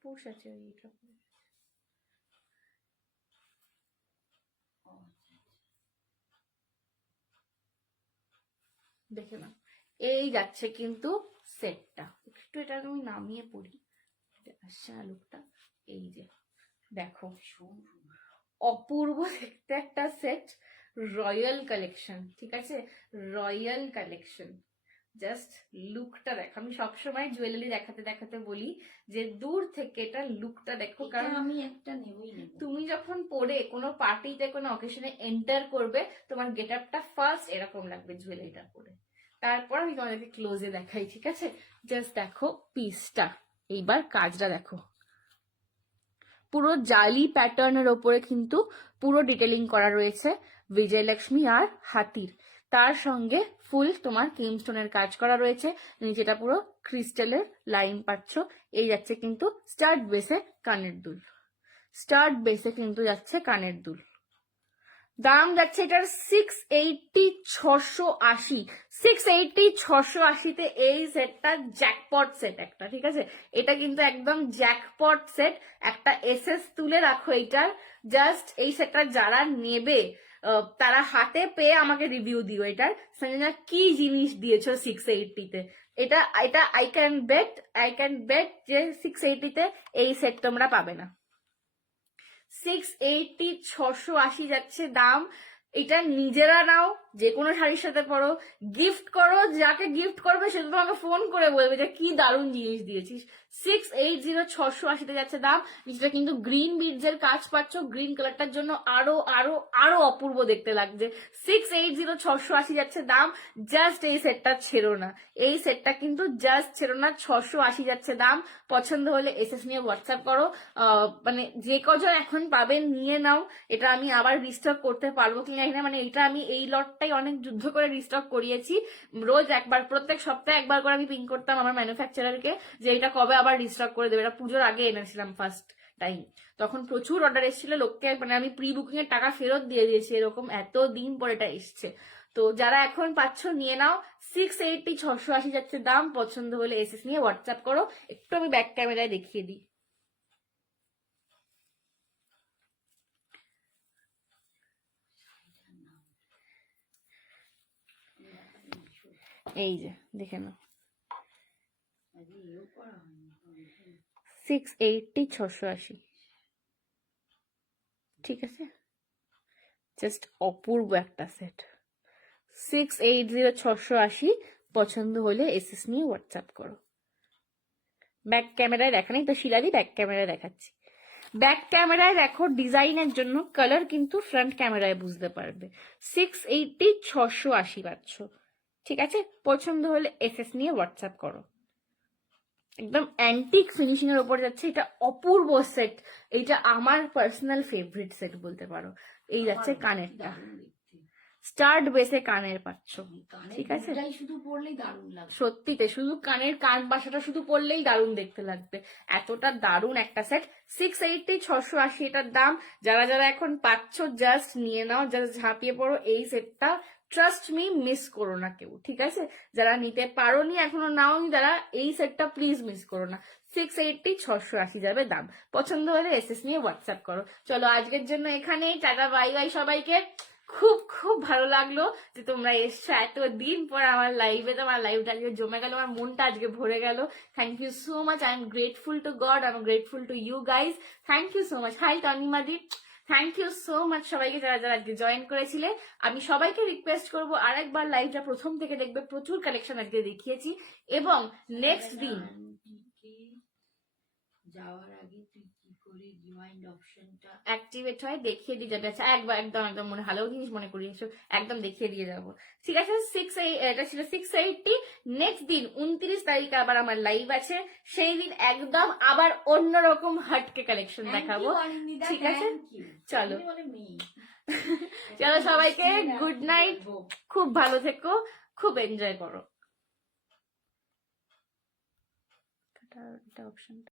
পুষ আছে ওইটা। দেখে না, এই যাচ্ছে কিন্তু সেটটা। একটু এটা আমি নামিয়ে পড়ি, আসছে আলুকটা। এই যে দেখো, অপূর্ব দেখতে একটা সেট, রয়্যাল কালেকশন, ঠিক আছে? Royal collection. জাস্ট লুকটা দেখো। আমি সবসময় জুয়েলারি দেখাতে দেখাতে বলি যে দূর থেকে এটা লুকটা দেখো, কারণ আমি একটা নেবই নেব। তুমি যখন পরে কোনো পার্টিতে কোনো অকেশনে এন্টার করবে, তোমার গেট আপটা ফার্স্ট এরকম লাগবে জুয়েলারিটা পরে। তারপর আমি তোমাদেরকে ক্লোজে দেখাই, ঠিক আছে? জাস্ট দেখো পিসটা, এইবার কাজটা দেখো। পুরো জালি প্যাটার্নের ওপরে কিন্তু পুরো ডিটেলিং করা রয়েছে বিজয়লক্ষ্মী আর হাতির। তার সঙ্গে ফুল তোমার কিমস্টোনের কাজ করা রয়েছে। নিচেটা পুরো ক্রিস্টালের লাইন পাচ্ছ। এই যাচ্ছে কিন্তু স্টার্ট বেসে কানের দুল, স্টার্ট বেসে কিন্তু যাচ্ছে কানের দুল। দাম যাচ্ছে এটার 680, 680। 680, 680-তে এই সেটটা জ্যাকপট সেট একটা, ঠিক আছে? এটা কিন্তু একদম জ্যাকপট সেট একটা। এসএস তুলে রাখো এইটার। জাস্ট এই সেটটা যারা নেবে তারা হাতে পেয়ে আমাকে রিভিউ দিও এটার, সঞ্জনা কি জিনিস দিয়েছো 680-তে। এটা এটা আই ক্যান বেট যে 680-তে এই সেট তোমরা পাবে না। 680, 680 যাচ্ছে দাম। এটা নিজেরা নাও, যে কোনো শাড়ির সাথে পরো, গিফট করো, যাকে গিফট করবে সে তোমাকে ফোন করে বলবে যে কি দারুণ জিনিস দিয়েছিস। 680, 680-তে যাচ্ছে দাম। যেটা কিন্তু গ্রিন বিডস এর কাজ পাচ্ছ, গ্রিন কালারটার জন্য আরো আরো আরো অপূর্ব দেখতে লাগছে। 680, 680 যাচ্ছে দাম। জাস্ট এই সেটটা ছেড়ো না, এই সেটটা কিন্তু জাস্ট ছেড়ো না। 680 যাচ্ছে দাম। পছন্দ হলে এসএস নিয়ে হোয়াটসঅ্যাপ করো। মানে যে কজন এখন পাবেন নিয়ে নাও। এটা আমি আবার রিস্টক করতে পারবো কিনা এখানে, মানে এটা আমি এই লটটাই অনেক যুদ্ধ করে রিস্টক করিয়েছি। রোজ একবার, প্রত্যেক সপ্তাহে একবার করে আমি পিং করতাম আমার ম্যানুফ্যাকচারারকে যে এটা কবে আবার রিস্টক করে দেবে। এটা পুজোর আগে এনেছিলাম ফার্স্ট টাইম, তখন প্রচুর অর্ডার এসেছিল। লোককে মানে আমি প্রি বুকিং এর টাকা ফেরত দিয়ে দিয়েছি, এরকম এত দিন পর এটা এসছে। তো যারা এখন পাচ্ছ নিয়ে নাও। 680, 680 যাচ্ছে দাম। পছন্দ হলে এসএস নিয়ে হোয়াটসঅ্যাপ করো। একটু আমি ব্যাক ক্যামেরায় দেখিয়ে দিই। এই যে দেখে নাও, আরে এও করা হয়নি। 680 680, ঠিক আছে, জাস্ট অপূর্ব একটা সেট। 680 680 পছন্দ হলে এসএস নিয়ে হোয়াটসঅ্যাপ করো। ব্যাক ক্যামেরায় দেখা নেই তো শিলাদি, ব্যাক ক্যামেরায় দেখাচ্ছি। ব্যাক ক্যামেরায় দেখো ডিজাইনের জন্য কালার কিন্তু ফ্রন্ট ক্যামেরায় বুঝতে পারবে। 680 680 পাচ্ছ, ঠিক আছে, পছন্দ হলে এসএস নিয়ে হোয়াটসঅ্যাপ করো। একদম অ্যান্টিক ফিনিশিং এর উপর যাচ্ছে, এটা অপূর্ব সেট, এইটা আমার পার্সোনাল ফেভারিট সেট বলতে পারো। এই যাচ্ছে কানেরটা, দারুণ দেখতে। স্টার্ট বেসে কানের পাচ্ছ, কানের ঠিক আছে, দুলটাই শুধু পরলেই দারুণ লাগবে। সত্যিতে শুধু কানের কান বাসাটা শুধু পরলেই দারুণ দেখতে লাগবে, এতটা দারুণ একটা সেট। 680 680 এটার দাম। যারা যারা এখন পাচ্ছ জাস্ট নিয়ে নাও, জাস্ট ঝাঁপিয়ে পড়ো এই সেটটা, ট্রাস্ট মি, মিস করো না কেউ, ঠিক আছে। যারা নিতে পারোনি এখনো নাওনি, তারা এই সেটটা প্লিজ মিস করো না। 680 680 যাবে দাম, পছন্দ হলে এসএস নিয়ে হোয়াটসঅ্যাপ করো। চলো আজকের জন্য এখানেই, টাটা বাই বাই সবাইকে। খুব খুব ভালো লাগলো যে তোমরা এসছো এতদিন পর আমার লাইভে, তোমার লাইভটা আজকে জমে গেল, আমার মনটা আজকে ভরে গেল। Thank you so much, I am grateful to God, I am grateful to you guys, thank you so much. Hi তনিমাদি, থ্যাংক ইউ সো মাচ সবাইকে যারা যারা আজকে জয়েন করেছিলে। আমি সবাইকে রিকোয়েস্ট করবো আরেকবার লাইভটা প্রথম থেকে দেখবে, প্রচুর কালেকশন আজকে দেখিয়েছি। এবং নেক্সট দিন আন্টিকে যাওয়ার আগে তুই কি করে রিমাইন্ড অপশনটা অ্যাক্টিভেট হয় দেখিয়ে দিয়ে যাবে। আচ্ছা একবার একদম একদম মনে ভালো জিনিস মনে করিয়েছো, একদম দেখিয়ে দিয়ে যাবো, ঠিক আছে। এটা ছিল 680। নেক্সট দিন 29 তারিখে আবার আমার লাইভ আছে, সেই দিন একদম আবার অন্যরকম হাটকে কালেকশন দেখাবো, ঠিক আছে। চলো চলো সবাইকে গুড নাইট, খুব ভালো থেকো, খুব এনজয় করো। এটা অপশনটা